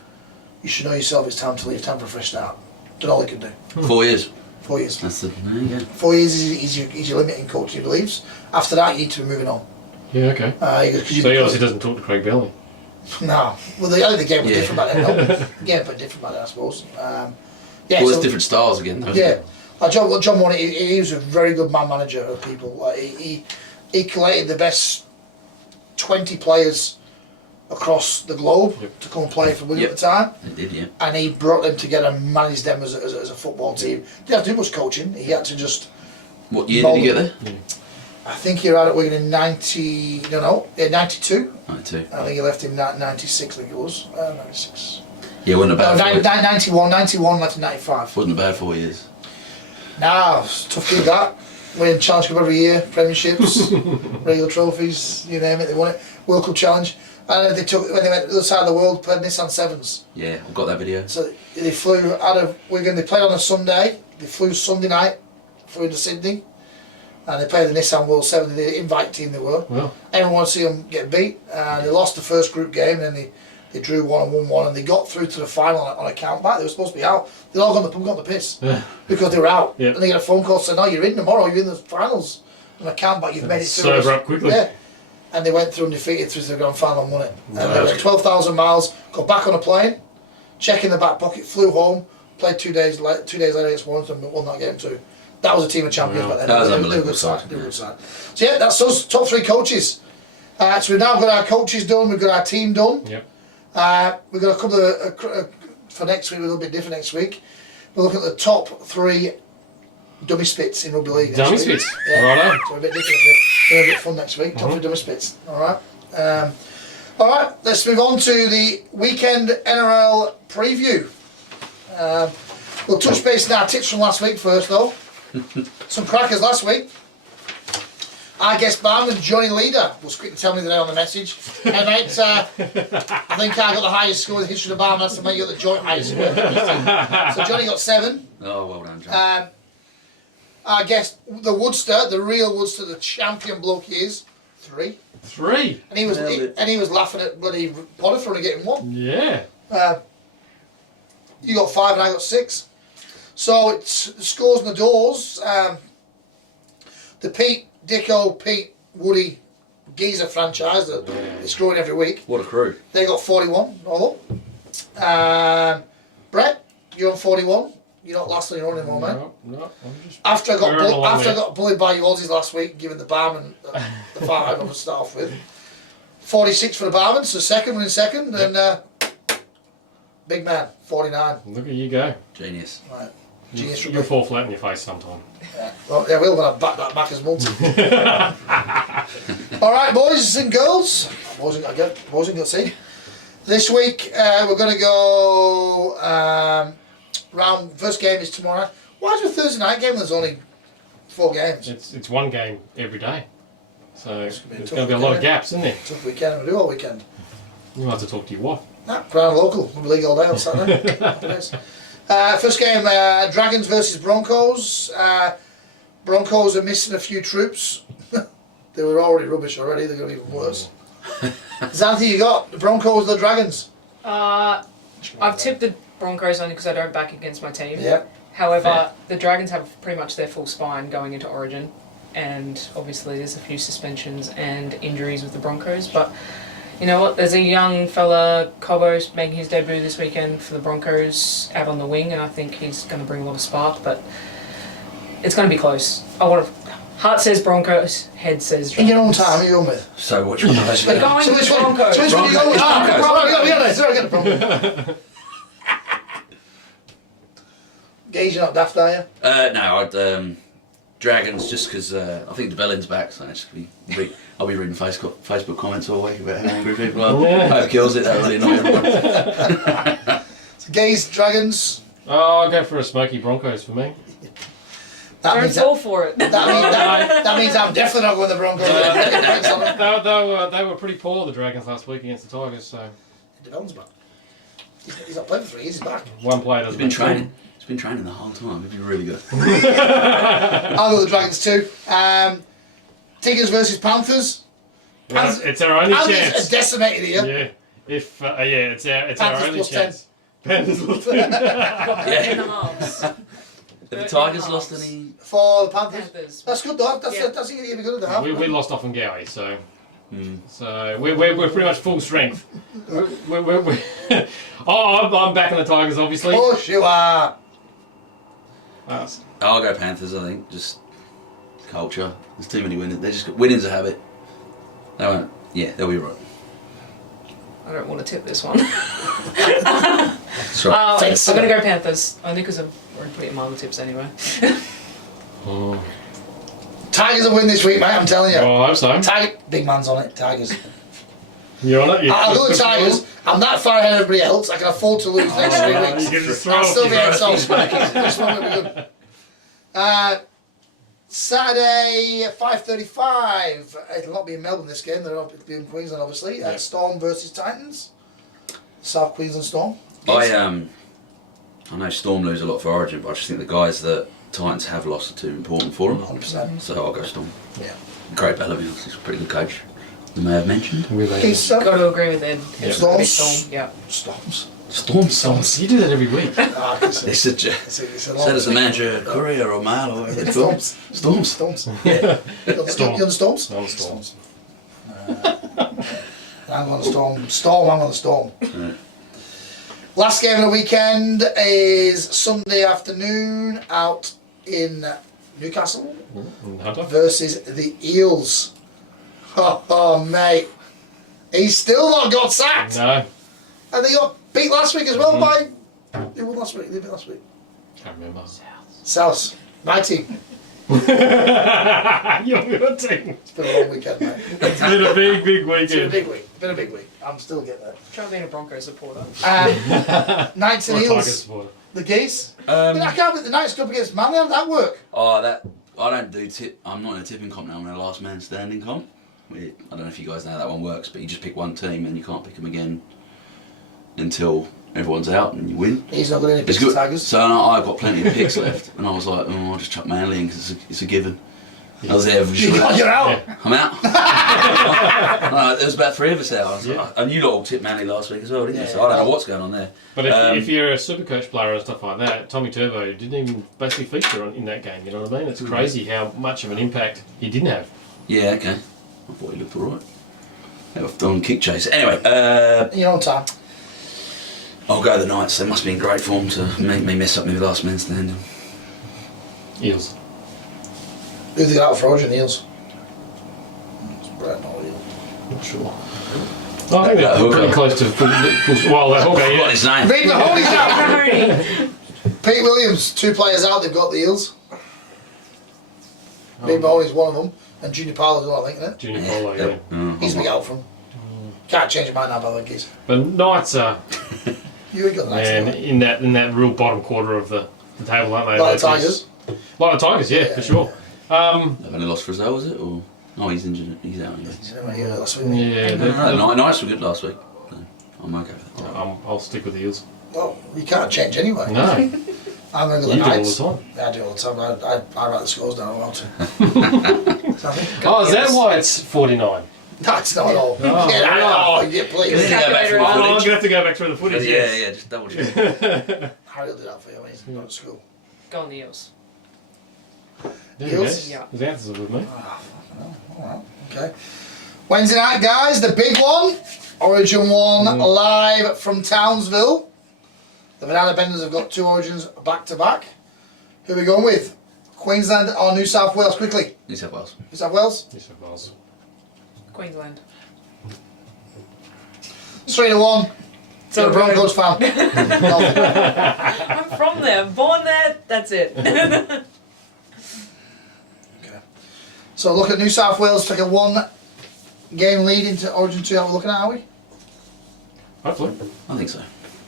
you should know yourself it's time to leave, time for a fresh start. That's all he can do. 4 years. 4 years. There you go. 4 years is your limit in coaching, he believes. After that, you need to be moving on. Yeah, okay. He goes, So he obviously doesn't talk to Craig Bellamy. No. Well, I think the game was different back then, though. The game was different back then, I suppose. Well, there's different styles again, though. Yeah. John Money, he was a very good man manager of people. Like, he collated the best 20 players across the globe to come and play for Wigan at the time. He did, yeah. And he brought them together and managed them as a football team. Didn't have to do much coaching. He had to just. What year did he get there? I think he arrived at Wigan in 92. 92. I think he left in 96. I think it was 96. Yeah, wasn't a bad 4 years. 91 left in 95. Wasn't a bad 4 years. Nah, it's a tough gig that. Winning Challenge Cup every year, Premierships, regular trophies, you name it, they won it. World Cup Challenge. And when they went to the other side of the world, played Nissan Sevens. Yeah, I've got that video. So they flew out of Wigan, they played on a Sunday, they flew Sunday night, flew into Sydney, and they played the Nissan World 7, the invite team they were. Well. Everyone wanted to see them get beat, and they lost the first group game, and then they drew 1 and won 1, and they got through to the final on a count back. They were supposed to be out. They'd all gone the piss because they were out. Yeah. And they get a phone call saying, no, you're in tomorrow, you're in the finals. On a count back, you've made it through. Sober up quickly. Yeah. And they went through and defeated through to the grand final and won it. And they went 12,000 miles, got back on a plane, check in the back pocket, flew home, played 2 days later against Warrington, but won that game too. That was a team of champions back then. That was They were a unbelievable. good side. They were a good side. So yeah, that's us, top 3 coaches. So we've now got our coaches done, we've got our team done. Yep. We've got a couple of, for next week, a little bit different next week. We'll look at the top 3 dummy spits in rugby league. Dummy next week. spits. Yeah. Righto. So a bit different, a bit fun next week. Top 3 dummy spits. Alright. Alright, let's move on to the weekend NRL preview. We'll touch base on our tips from last week first though. Some crackers last week. Our guest barman, Johnny Leader, was quick to tell me today on the message. Hey mate, I think I got the highest score in the history of the barman, so mate, you got the joint highest score. So Johnny got 7. Oh, well done, John. Our guest, the Woodster, the real Woodster, the champion bloke he is, 3. 3. And he was laughing at bloody Potter for only getting 1. Yeah. You got 5 and I got 6. So it's the scores and the doors. The Pete, Woody, Geezer franchise that it's growing every week. What a crew. They got 41 all up. Brett, you're on 41. You're not last on your own anymore, mate. No, I'm just After I got bullied by you Aussies last week, giving the barman the 5 I was start off with. 46 for the barman, so winning second, and big man, 49. Look at you go. Genius. Right. Genius You'll fall flat in your face sometime. Yeah. Well, they will when I back that Macca's multi. Alright, boys and girls. Boys and girls, see. This week we're going to go round. First game is tomorrow. Why is it a Thursday night game and there's only 4 games? It's one game every day. So It's gonna be a there's tough going to be a lot of weekend. gaps, isn't there? Tough weekend, we do all weekend. You'll have to talk to your wife. Nah, Crown Local, we'll be league all day on Saturday. Happy days. First game, Dragons versus Broncos. Broncos are missing a few troops. They were already rubbish already, they're going to be even worse. Is that anything you got? The Broncos or the Dragons? I've tipped the Broncos only because I don't back against my team. Yeah. However, the Dragons have pretty much their full spine going into Origin, and obviously there's a few suspensions and injuries with the Broncos. But you know what? There's a young fella, Cobos, making his debut this weekend for the Broncos out on the wing, and I think he's going to bring a lot of spark. But it's going to be close. Heart says Broncos, head says In Dragons. your own time, who are you going with? So which one of those? We're going So with which one? Broncos. So which one are you going with? Broncos. Sorry, I get the problem. Gage, you're not daft, are you? No, I'd Dragons just because I think the Bellin's back, so I'll be reading Facebook comments all week about how angry people are. Yeah. Hope kills it. That really annoy everyone. So Gage, Dragons. Oh, I'll go for a smoky Broncos for me. That Don't means fall for it. that means I'm definitely not going with the Broncos. They were pretty poor, the Dragons, last week against the Tigers, so Devon's back. He's not playing for 3 years, he's back. one player He's doesn't been make training. He's been training the whole time. He'd be really good. I'll go with the Dragons too. Tigers versus Panthers. Well, it's our only Panthers chance. are decimated here. Yeah, it's our Panthers only plus chance. Panthers plus 10. In the halves. Have the Tigers lost any? For the Panthers. Panthers. That's good though. That's Yeah. that's going to be good at the half. we lost off on Gowie, so we're pretty much full strength. We're I'm backing the Tigers, obviously. Push you are. I'll go Panthers. I think just culture. There's too many winners. They just winning's a habit. They won't. Yeah, they'll be right. I don't want to tip this one. That's right. I'm Thanks. going to go Panthers, only because I've already put it in my other tips anyway. Tigers will win this week, mate. I'm telling you. Oh, I hope so. Tiger, big man's on it. Tigers. You're on it. I'll go with Tigers. I'm that far ahead of everybody else. I can afford to lose the next 3 weeks. You can just throw I'll off still your be out first- so this one will be good. Saturday, 5:35. It'll not be in Melbourne this game. It'll be in Queensland, obviously. Yeah. Storm versus Titans. South Queensland Storm. I know Storm lose a lot for Origin, but I just think the guys that Titans have lost are too important for them. 100%. So I'll go Storm. Yeah. Great Bellevue. He's a pretty good coach. You may have mentioned. He's Got to agree with Ed. Yeah. It's gonna be Storms. Storm. Yeah. Storms. Storms. You do that every week. It's It's a a so does the manager Courier or Mail or whatever it's called. Storms. Storms. Storms. Yeah. You on the Storms? On the Storms. I'm on the Storm. Storm, I'm on the Storm. Right. Last game of the weekend is Sunday afternoon out in Newcastle Hunter. versus the Eels. Oh, mate. He's still not got sacked. No, And they got beat last week as well by... Who won last week? They beat last week. can't remember. South. My team. Your team. It's been a long weekend, mate. It's been a big It's been a weekend. big week. It's been a big week. I'm still getting there. Try being a Broncos supporter. Knights and Or a Tigers Eels. supporter. The Geese. I can't believe the Knights go up against Manly. How did that work? Oh, that I don't do tip. I'm not in a tipping comp now. I'm in a last man standing comp. I don't know if you guys know how that one works, but you just pick one team and you can't pick them again until everyone's out and you win. He's not got any It's picks good. for Tigers. So I've got plenty of picks left, and I was like, oh, I'll just chuck Manly in because it's a given. I was there. You're out. Yeah. I'm out. No, there was about 3 of us out. I was Yeah. like, and you lot all tipped Manly last week as well, didn't you? Yeah, So I don't know what's going on there. But if you're a super coach player and stuff like that, Tommy Turbo didn't even basically feature in that game, you know what I mean? It's crazy how much of an impact he didn't have. Yeah, okay. I thought he looked alright. On kick chase. Anyway, You're on time. I'll go the Knights. They must be in great form to make me mess up my last man standing. Eels. Who they got out for Origin? Eels. It's Brett, not Eel. Not sure. I think they're pretty close to full well, I okay, forgot yeah. his name. Read the holy out. Pete Williams, 2 players out. They've got the Eels. Reed Mahoney's one of them, and Junior Powell as well, I think, isn't it? Junior Polo, yeah. He's big out from. Can't change your mind now, by the way, Geese. But Knights are You ain't got the nice man one. in that real bottom quarter of the the table, aren't they? Like the Tigers. Like the Tigers, yeah, for sure. They've only lost for Frizzell, was it? Or no, he's injured. He's out. Yeah, last week. Yeah, No, Nice were good last week. No, I'm okay with that. I'll stick with the Eels. Well, you can't change anyway. No, I'm going to go you the do all the Knights. time. Yeah, I do all the time. I write the scores down. I want to. So I think, Oh, is that why it's 49? that's not all. Oh, Get out. Oh, yeah, Can please. you go back through the Oh, I'm footage? gonna have to go back through the footage. Yeah, Yes. yeah, just double check. Harry will do that for you when he's not at school. Go on the Eels. There you go. Eels? Yeah. His answers are with me. Alright, okay. Wednesday night, guys, the big one. Origin 1 live from Townsville. The Banana Benders have got 2 Origins back to back. Who are we going with? Queensland or New South Wales? Quickly. New South Wales. New South Wales? New South Wales. Queensland. 3-1. So You're a Broncos fan. Nothing. I'm from there, born there, that's it. Okay. So look at New South Wales take a 1-game lead into Origin 2. How we're looking at, are we? Hopefully. I think so.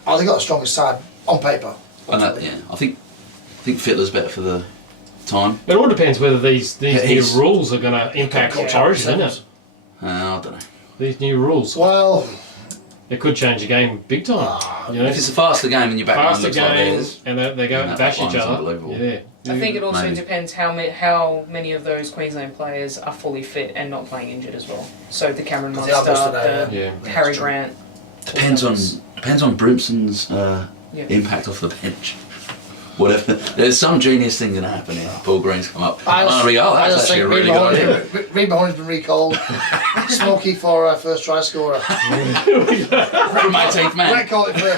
Oh, they got the strongest side on paper. And that, yeah, I think Fittler's better for the time. It all depends whether these new He's- rules are going to impact Origin, isn't it? I don't know. These new rules. Well, It could change the game big time. You know, If it's a faster game and your back line faster looks like games, theirs, and they go and and that bash back each line's other. unbelievable. Yeah. I think it also Maybe. depends how many of those Queensland players are fully fit and not playing injured as well. So the Cameron Because they are Munster, busted out, the Yeah. Harry Grant. depends on Brimson's Yeah. impact off the bench. Whatever. There's some genius thing going to happen here. Paul Green's come up. I That's actually a really good idea. Reed Mahoney's been recalled. Smokey for first try scorer. From 18th man. Great call it first.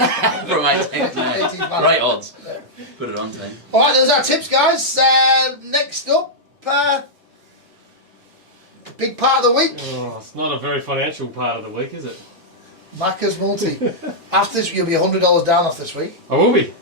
From 18th man. 18th man. Great odds. Put it on team. Alright, there's our tips, guys. Next up, the big part of the week. Oh, it's not a very financial part of the week, is it? Macca's multi. After this, you'll be $100 down off this week. I will be.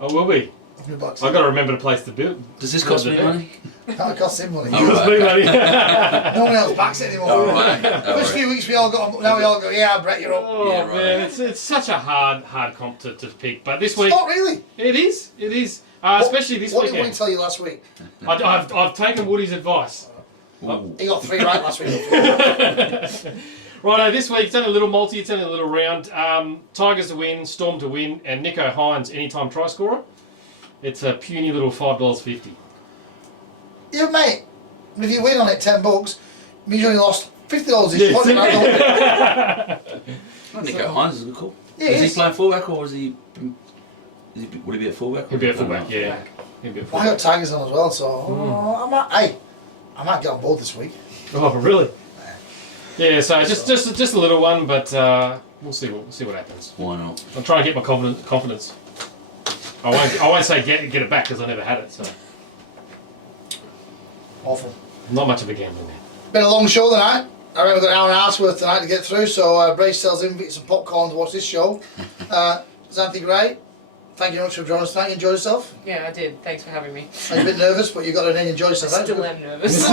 I will be. $100. I've got to remember to place the bill. Does this cost me money? Can't cost him money. Oh, Cost me money. No one else backs it anymore. Oh, right. First few weeks we all got. Now we all go. Yeah, Brett, you're up. Oh Yeah, right. man, it's such a hard comp to pick. But this week, Not really. it is. Especially this What did weekend. Woody tell you last week? I've taken Woody's advice. Ooh. He got 3 right last week. Righto, this week it's only a little multi, it's only a little round. Tigers to win, Storm to win, and Nico Hines anytime try scorer. It's a puny little $5.50. Yeah, mate. If you win on it $10, means you only lost $50 each. Yeah, What's see? that? Nico Hines is a good call. Yeah, Is he he is. playing fullback or is he? Would he be at fullback? He'll be a I don't fullback, know. yeah. He'll be a I fullback. got Tigers on as well, so I might get on board this week. Oh, really? Yeah, so just a little one, but we'll see what happens. Why not? I'm trying to get my confidence. I won't say get it back because I never had it, so Awful. not much of a gambling man. Been a long show tonight. I reckon we've got an hour and a half's worth tonight to get through, so brace yourselves in, get some popcorn to watch this show. Xanthi Gray, thank you very much for joining us tonight. You enjoyed yourself? Yeah, I did. Thanks for having me. You're a bit nervous, but you got it in, enjoyed I yourself. still am nervous.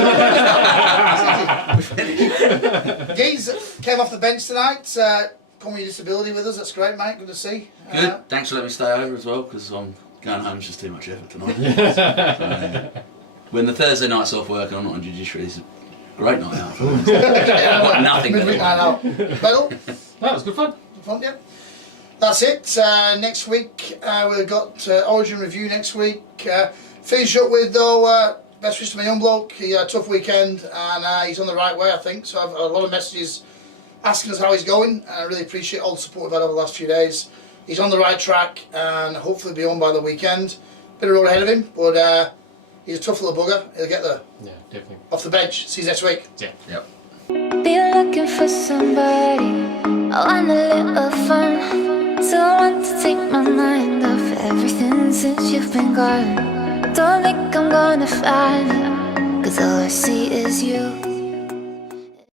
Geez came off the bench tonight. Come with your disability with us. That's great, mate. Good to see. Good. Thanks for letting me stay over as well because I'm going home. It's just too much effort tonight. When the Thursday night's off work and I'm not on judiciary, it's a great night out. Got nothing better. Midweek night out. Battle. No, it was good fun. Fun, yeah. That's it. Next week we've got Origin review next week. Finish up with though. Best wishes to my young bloke. He had a tough weekend and he's on the right way, I think. So I've had a lot of messages asking us how he's going. And I really appreciate all the support we've had over the last few days. He's on the right track and hopefully be on by the weekend. Bit of road ahead of him, but he's a tough little bugger. He'll get there. Yeah, definitely. Off the bench. See you next week. Yeah. Yep. Be looking for somebody. I want a little fun. So I want to take my mind off everything since you've been gone. Don't think I'm gonna find it, 'cause all I see is you.